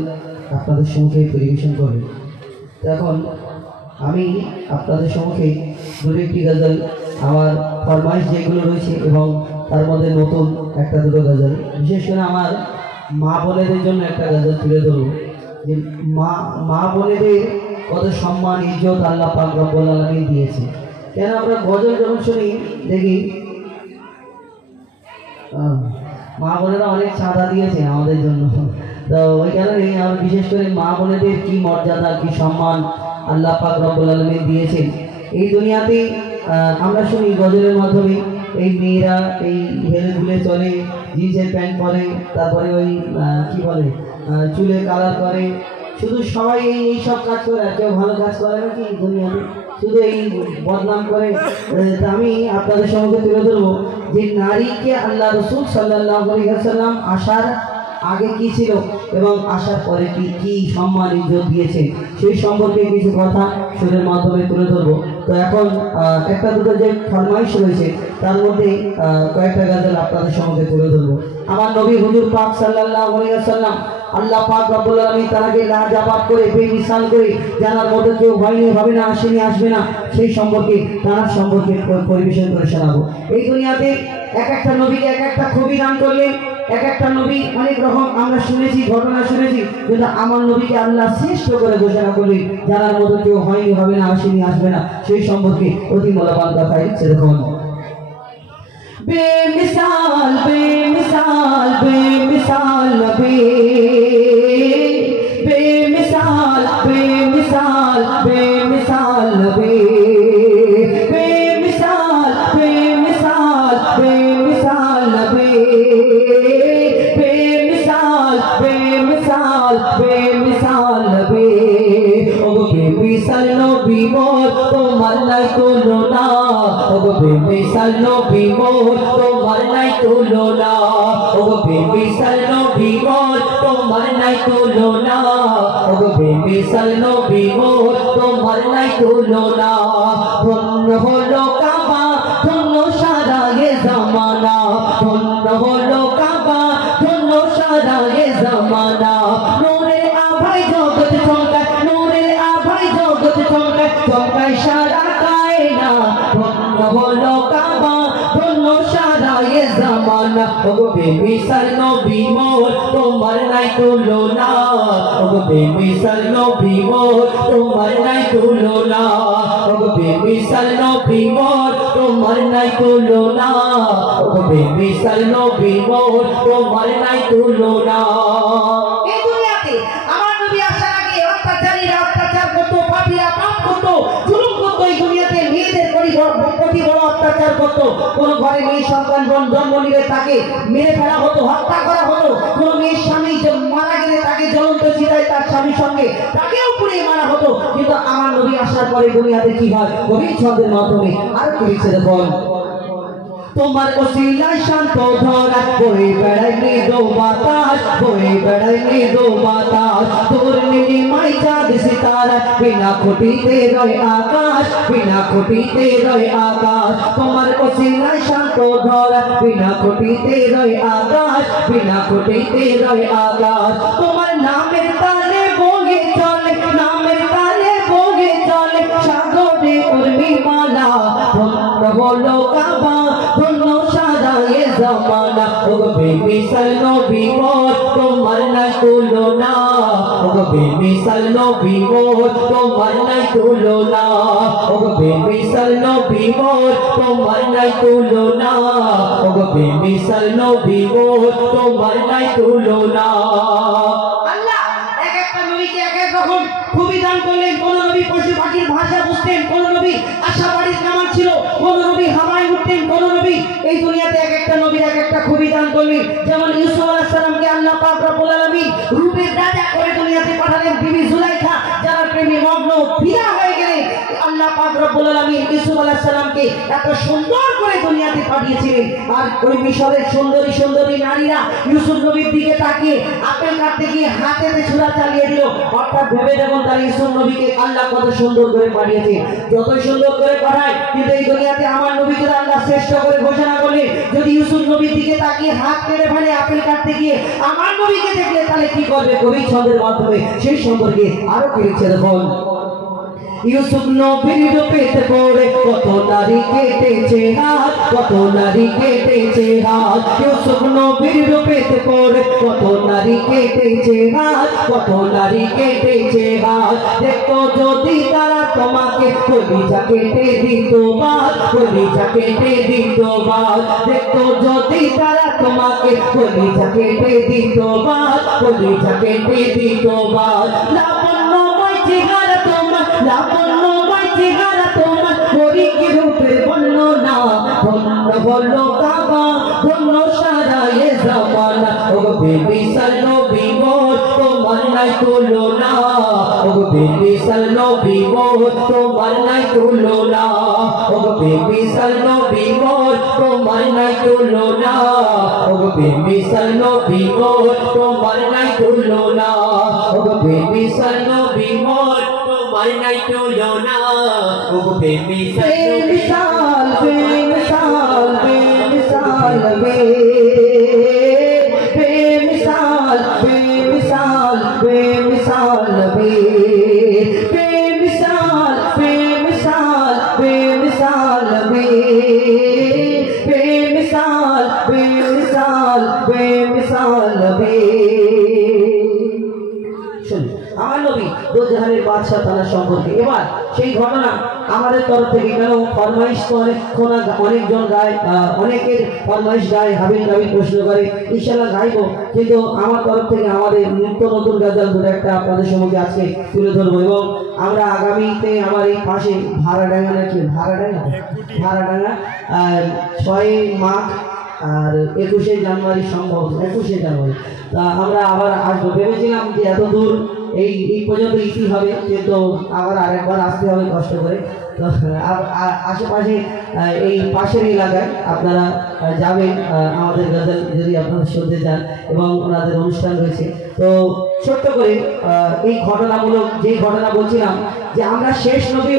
আপনাদের সম্মুখে পরিবেশন করবে তো এখন আমি আপনাদের সম্মুখে দুটো একটি গজল আমার ফরমাইশ যেগুলো রয়েছে এবং তার মধ্যে নতুন একটা দুটো গজল বিশেষ করে আমার মা বোনেদের জন্য একটা গজল তুলে ধরব যে মা বোনেদের কত সম্মান ইজ্জত আল্লাহ পাক রব্বুল আলামিন দিয়েছে কেন আমরা গজল যখন শুনি দেখি মা বোনেরা অনেক চাঁদা দিয়েছে আমাদের জন্য তো ওই কারণে আমরা বিশেষ করে মা বোনেদের কি মর্যাদা কি সম্মান আল্লাহ পাক রব্বুল আলামিন দিয়েছেন এই দুনিয়াতে আমরা শুনি গজলের মাধ্যমে এই মেয়েরা এই হেলে দুলে চলে জিন্সের প্যান্ট পরে তারপরে ওই কি বলে চুলে কালার করে শুধু সবাই এই সব কাজ করে আর কেউ ভালো কাজ করে নাকি দুনিয়াতে শুধু এই বদনাম করে আমি আপনাদের সঙ্গে তুলে ধরবো যে নারীকে আল্লাহ রসুল সাল্লাল্লাহু আলাইহি ওয়াসাল্লাম আসার আগে কি ছিল এবং আসার পরে কি সম্মান ইজ্জত দিয়েছে সেই সম্পর্কে কিছু কথা সুরের মাধ্যমে তুলে ধরবো তো এখন একটা দুটো যে ফরমাইশ রয়েছে তার মধ্যে কয়েকটা গজল আপনাদের সঙ্গে তুলে ধরবো আমার নবী হুজুর পাক সাল্লাল্লাহু আলাইহি ওয়াসাল্লাম আল্লাহ পাক রব্বুল আলামিন তাকে লাজবাব করে বেমিসাল করে জানার মধ্যে কেউ হয়নি হবে না আসেনি আসবে না সেই সম্পর্কে তার সম্পর্কে পরিবেশন করে শোনাবো এই দুনিয়াতে এক একটা নবীকে এক একটা কবি দান করলেন এক একটা নবী অনেক রকম আমরা শুনেছি ঘটনা শুনেছি কিন্তু আমার নবীকে আল্লাহ শ্রেষ্ঠ করে ঘোষণা করলেন জানার মধ্যে কেউ হয়নি হবে না আসেনি আসবে না সেই সম্পর্কে অতি মূল্যবান কথাই সেরকম বেমিসাল বেমিসাল বেমিসাল নবী বেমিসাল বেমিসাল বেমিসাল নবী বেমিসাল বেমিসাল বেমিসাল নবী বেমিসাল বেমিসাল বেমিসাল নবী ও বেমিসাল নবী মোর তোমার নাই তুলনা ও বেমিসাল নবী মোর তোমার নাই তুলনা ও বেমিসাল নবী মোর তোমার নাই তুলনা ওগো বেমিসাল নবী মোর তোমার নাই তুলনা ধন্য হলো কাবা ধন্য সারা এ জামানা ধন্য হলো কাবা ধন্য সারা এ জামানা নূরে আভাই জগৎ চমকায় নূরে আভাই জগৎ চমকায় চমকায় সারা কায়না ধন্য হলো কাবা ধন্য সারা এ জামানা ওগো বেমিসাল নবী মোর তোমার নাই তুলনা ওগো বেমিসাল নবী মোর তোমার নাই তুলনা ওগো বেমিসাল নবী মোর তোমার নাই তুলনা ওগো বেমিসাল নবী মোর তোমার নাই তুলনা এই দুনিয়াতে আমার নবী আসার আগে অত্যাচারীরা অত্যাচার করতো, পাপীরা পাপ করতো, জুলুম করতো। এই দুনিয়াতে মেয়েদের প্রতি বড় অত্যাচার করতো। কোন ঘরে মেয়ে সন্তান জন্ম নিলে তাকে মেরে ফেলা হতো, হত্যা করা হতো। কোন মেয়ের স্বামী মারা গেলে তাকে জ্বলন্ত চিতায় তার স্বামীর সঙ্গে তাকেও পুড়িয়ে মারা হতো। কিন্তু আমার নবী আসার পরে দুনিয়াতে কি হয়? কবি ছন্দের মাধ্যমে আর কি লিখছে দেখুন। তোমার ওসিলায় শান্ত ধরা বয়ে বেড়ায় মৃদু বাতাস বয়ে বেড়ায় মৃদু বাতাস তোর নীলিমাই চাঁদ সিতারা বিনা খুঁটিতে রয় আকাশ বিনা খুঁটিতে রয় আকাশ তোমার ওসিলায় শান্ত ধরা বিনা খুঁটিতে রয় আকাশ বিনা খুঁটিতে রয় আকাশ তোমার নামের তালে বগে চলে নামের তালে বগে চলে সাগরে উর্মিমালা ধন্য হলো কাবা ধন্য সারা এ জামানা ওগো বেমিসাল নবী মোর তোমার নাই তুলনা ওগো বেমিসাল নবী মোর তোমার নাই তুলনা ওগো বেমিসাল নবী মোর তোমার নাই তুলনা ওগো বেমিসাল নবী মোর তোমার নাই তুলনা আল্লাহ এক একটা নবীকে এক এক রকম খুবই দান করলেন। কোন নবী পশু পাখির ভাষা বুঝতেন, কোন নবী আশাবাড়ির কামান ছিল, কোন নবী হাওয়ায় উঠতেন, কোন নবী এই দুনিয়াতে এক একটা নবীর এক একটা খুবই দান করলেন। যেমন ইউসুফ আলাইহিস সালামকে আল্লাহ পাক রব্বুল আলামিন রূপের রাজা করে দুনিয়াতে পাঠালেন। বিবি জুলাইখা যারা প্রেমে মগ্ন ফিদা হয়ে গেলেন, আল্লাহ পাক রব্বুল আলামিন ইউসুফ আলাইহিস সালামকে এত সুন্দর করে দুনিয়াতে পাঠিয়েছিলেন। আর ওই মিশরের সুন্দরী সুন্দরী নারীরা ইউসুফ নবীর দিকে তাকিয়ে আপেল কাটতে গিয়ে হাতেতে ছুরা চালিয়ে দিল। অর্থাৎ ভেবে দেখুন তারা ইউসুফ নবীকে আল্লাহ কত সুন্দর করে পাঠিয়েছে। যতই সুন্দর করে পাঠায় কিন্তু এই দুনিয়াতে আমার নবীকে আল্লাহ শ্রেষ্ঠ করে ঘোষণা করলেন। যদি ইউসুফ নবীর দিকে তাকিয়ে হাত কেটে ফেলে আপেল কাটতে গিয়ে আমার নবীকে দেখলে তাহলে কি করবে? কবি ছন্দের মাধ্যমে সেই সম্পর্কে আরো কি লিখছে দেখুন। ইউসুফ নবীর রূপেতে পড়ে কত নারী কেটেছে হাত কত নারী কেটেছে হাত ইউসুফ নবীর রূপেতে পড়ে কত নারী কেটেছে হাত কত নারী কেটেছে হাত দেখো যদি তারা তোমাকে কলিজা কেটে দিত বাদ কলিজা কেটে দিত বাদ দেখো যদি তারা তোমাকে কলিজা কেটে দিত বাদ কলিজা কেটে দিত বাদ লাবণ্যময় চেহারা তোমার লাবণ্যময় চেহারা তোমার পরীকে রূপের বর্ণনা ধন্য হলো কাবা ধন্য সারা এ জামানা ওগো বেমিসাল নবী মোর তোমার নাই তুলনা ওগো বেমিসাল নবী মোর তোমার নাই তুলনা ওগো বেমিসাল নবী মোর তোমার নাই তুলনা ওগো বেমিসাল নবী মোর তোমার নাই তুলনা ওগো বেমিসাল নবী মোর তোমার নাই তুলনা ওগো বেমিসাল বেমিসাল বেমিসাল বেমিসাল বেমিসাল বেমিসাল বেমিসাল বেমিসাল বেমিসাল বেমিসাল বেমিসাল বেমিসাল বেমিসাল আমার নবী দোজাহানের বাদশাহ তারা সম্পর্কে এবার সেই ঘটনা আমাদের তরফ থেকে কেন ফরমাইশ অনেকজন গায় অনেকের ফরমাইশ গায় হাবিল গাবিল প্রশ্ন করে ইনশাআল্লাহ গাইবো কিন্তু আমার তরফ থেকে আমাদের নিত্য নতুন গাজাল দুটো একটা আপনাদের সম্মুখে আজকে তুলে ধরবো এবং আমরা আগামীতে আমার এই পাশে ভাড়াডাঙ্গা নাকি ভাড়াডাঙ্গা 6 মাঘ আর 21শে জানুয়ারি সম্ভব 21শে জানুয়ারি তা আমরা আবার আসবো ভেবেছিলাম যে এত দূর এই পর্যন্ত ইতি হবে, কিন্তু আবার আরেকবার আসতে হবে কষ্ট করে। তো আশেপাশে এই পাশের এলাকায় আপনারা যাবেন আমাদের গজল যদি আপনারা শুনতে চান, এবং ওনাদের অনুষ্ঠান রয়েছে। তো ছোট্ট করে এই ঘটনামূলক যে ঘটনা বলছিলাম, যে আমরা শেষ নবী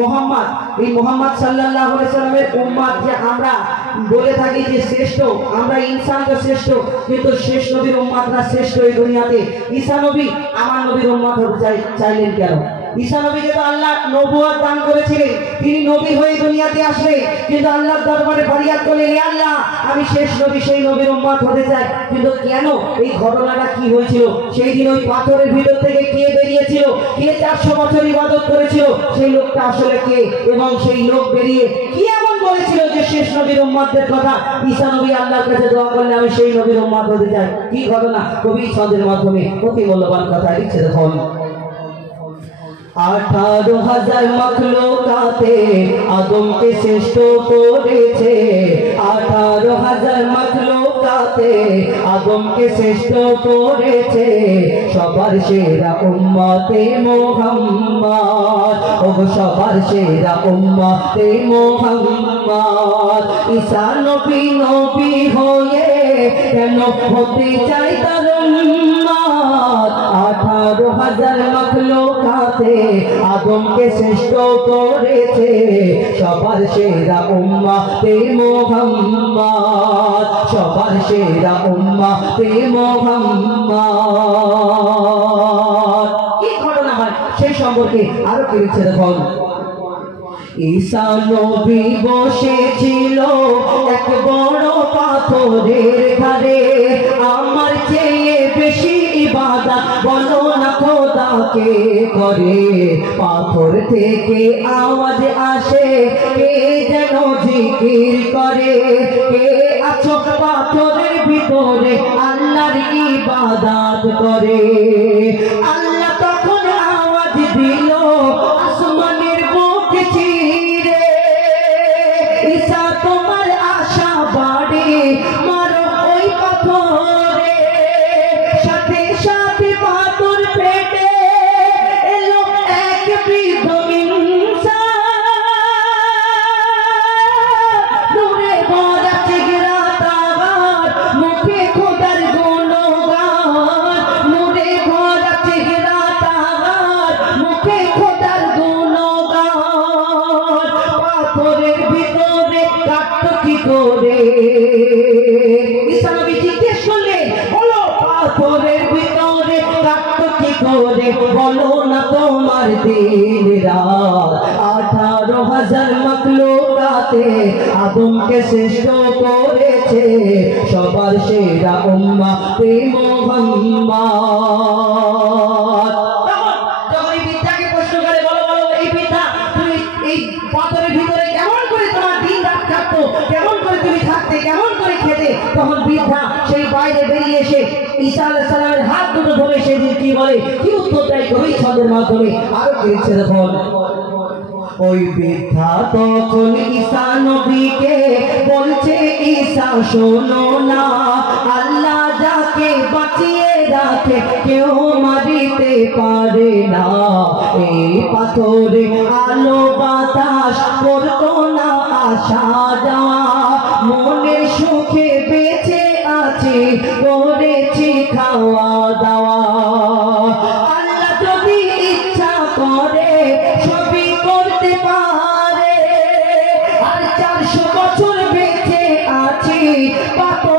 মোহাম্মদ, এই মোহাম্মদ সাল্লাল্লাহু আলাইহি সাল্লামের উম্মত, যে আমরা বলে থাকি যে শ্রেষ্ঠ, আমরা ইনসান তো শ্রেষ্ঠ, কিন্তু শেষ নবীর উম্মতরা শ্রেষ্ঠ এই দুনিয়াতে। ঈসা নবী আমার নবীর উম্মত হতে চাইলেন কেন? ঈসা নবীকে তো আল্লাহ নবুয়ত দান করেছিলেন, তিনি নবী হয়ে দুনিয়াতে আসলেন, কিন্তু আল্লাহর দরবারে ফরিয়াদ করলেন, হে আল্লাহ আমি শেষ নবী, সেই নবীর উম্মত হতে চাই। কিন্তু কেন? এই ঘটনাটা কি হয়েছিল? সেই দিন ওই পাথরের ভিতর থেকে কে বেরিয়েছিল, কে 400 বছর ইবাদত করেছিল, সেই লোকটা আসলে কে, এবং সেই লোক বেরিয়ে কি এমন বলেছিল যে শেষ নবীর উম্মতদের কথা? ঈসা নবী আল্লাহর কাছে দোয়া করলে আমি সেই নবীর উম্মত হতে চাই। কি ঘটনা? কবি ছন্দের মাধ্যমে অতি মূল্যবান কথা লিখছে, দেখুন। 18,000 মখলুকাতে আদমকে শ্রেষ্ঠ করেছে, 18,000 মখলুকাতে আদমকে শ্রেষ্ঠ করেছে, সবার সেরা উম্মতে মুহাম্মদ, ওগো সবার সেরা উম্মতে মুহাম্মদ। ঈসা নবী নবী হয়ে কেন হতে চাই তার উম্মত? 18,000 মখলুকাতে আদমকে শ্রেষ্ঠ করেছে, সবার সেরা উম্মতে মুহাম্মদ, সবার সেরা উম্মতে মুহাম্মদ। কি ঘটনা হয় সেই সম্পর্কে আরো কি লিখছে দেখুন। ঈসা নবী বসেছিল এক বড় পাথরের ধারে, আমার চেয়ে বেশি ইবাদত বলো না খোদাকে করে। পাথর থেকে আওয়াজ আসে, কে যেন জিকির করে, কে আছো পাথরের ভিতরে আল্লাহর ইবাদত করে। আল্লাহ তখন আওয়াজ দিল আসমানের বুক চিরে, ঈসা তোমার আশা বাড়ি মারো ওই পাথরে। সাথে সাথে পাথর ফেটে এলো এক বৃদ্ধ ইনসান, নূরে ভরা চেহারা তার, মুখে খোদার গুণগান, নূরে ভরা চেহারা তার, মুখে খোদার গুণগান। পাথরের ভিতরে কাটতো কি করে? ঈসা নবী জিজ্ঞেস করলেন, বলো পাথরের ভিতরে কাটতো কি করে? বলো না তোমার দিন রাত। 18,000 মখলুকাতে আদমকে শ্রেষ্ঠ করেছে, সবার সেরা উম্মতে মুহাম্মদ। যখন এই বিদ্যাকে প্রশ্ন করে, বলো বলো এই বিদ্যা, তুমি এই পাথরের ভিতরে কেমন করে তোমার দিন রাত কাটতো, কেমন করে তুমি থাকতে, কেমন করে খেতে? তখন বৃদ্ধা সেই বাইরে বেরিয়ে এসে ঈসা আলাইহিস সালামের হাত দুটো ধরে সেদিন কি বলে, কি উত্তর দেয় কবি ছন্দের মাধ্যমে আরো কি লিখছে দেখুন। ওই বৃদ্ধা তখন ঈসা নবীকে বলছে, ঈসা শোনো না, আল্লাহ যাকে বাঁচিয়ে রাখে কেউ মারিতে পারে না। এই পাথরে আলো বাতাস করতো না আসা যাওয়া, মনে সুখে বেঁচে আছি, করেছি খাওয়া দাওয়া। আল্লাহ যদি ইচ্ছা করে সবই করতে পারে, আর 400 বছর বেঁচে আছি, পাথর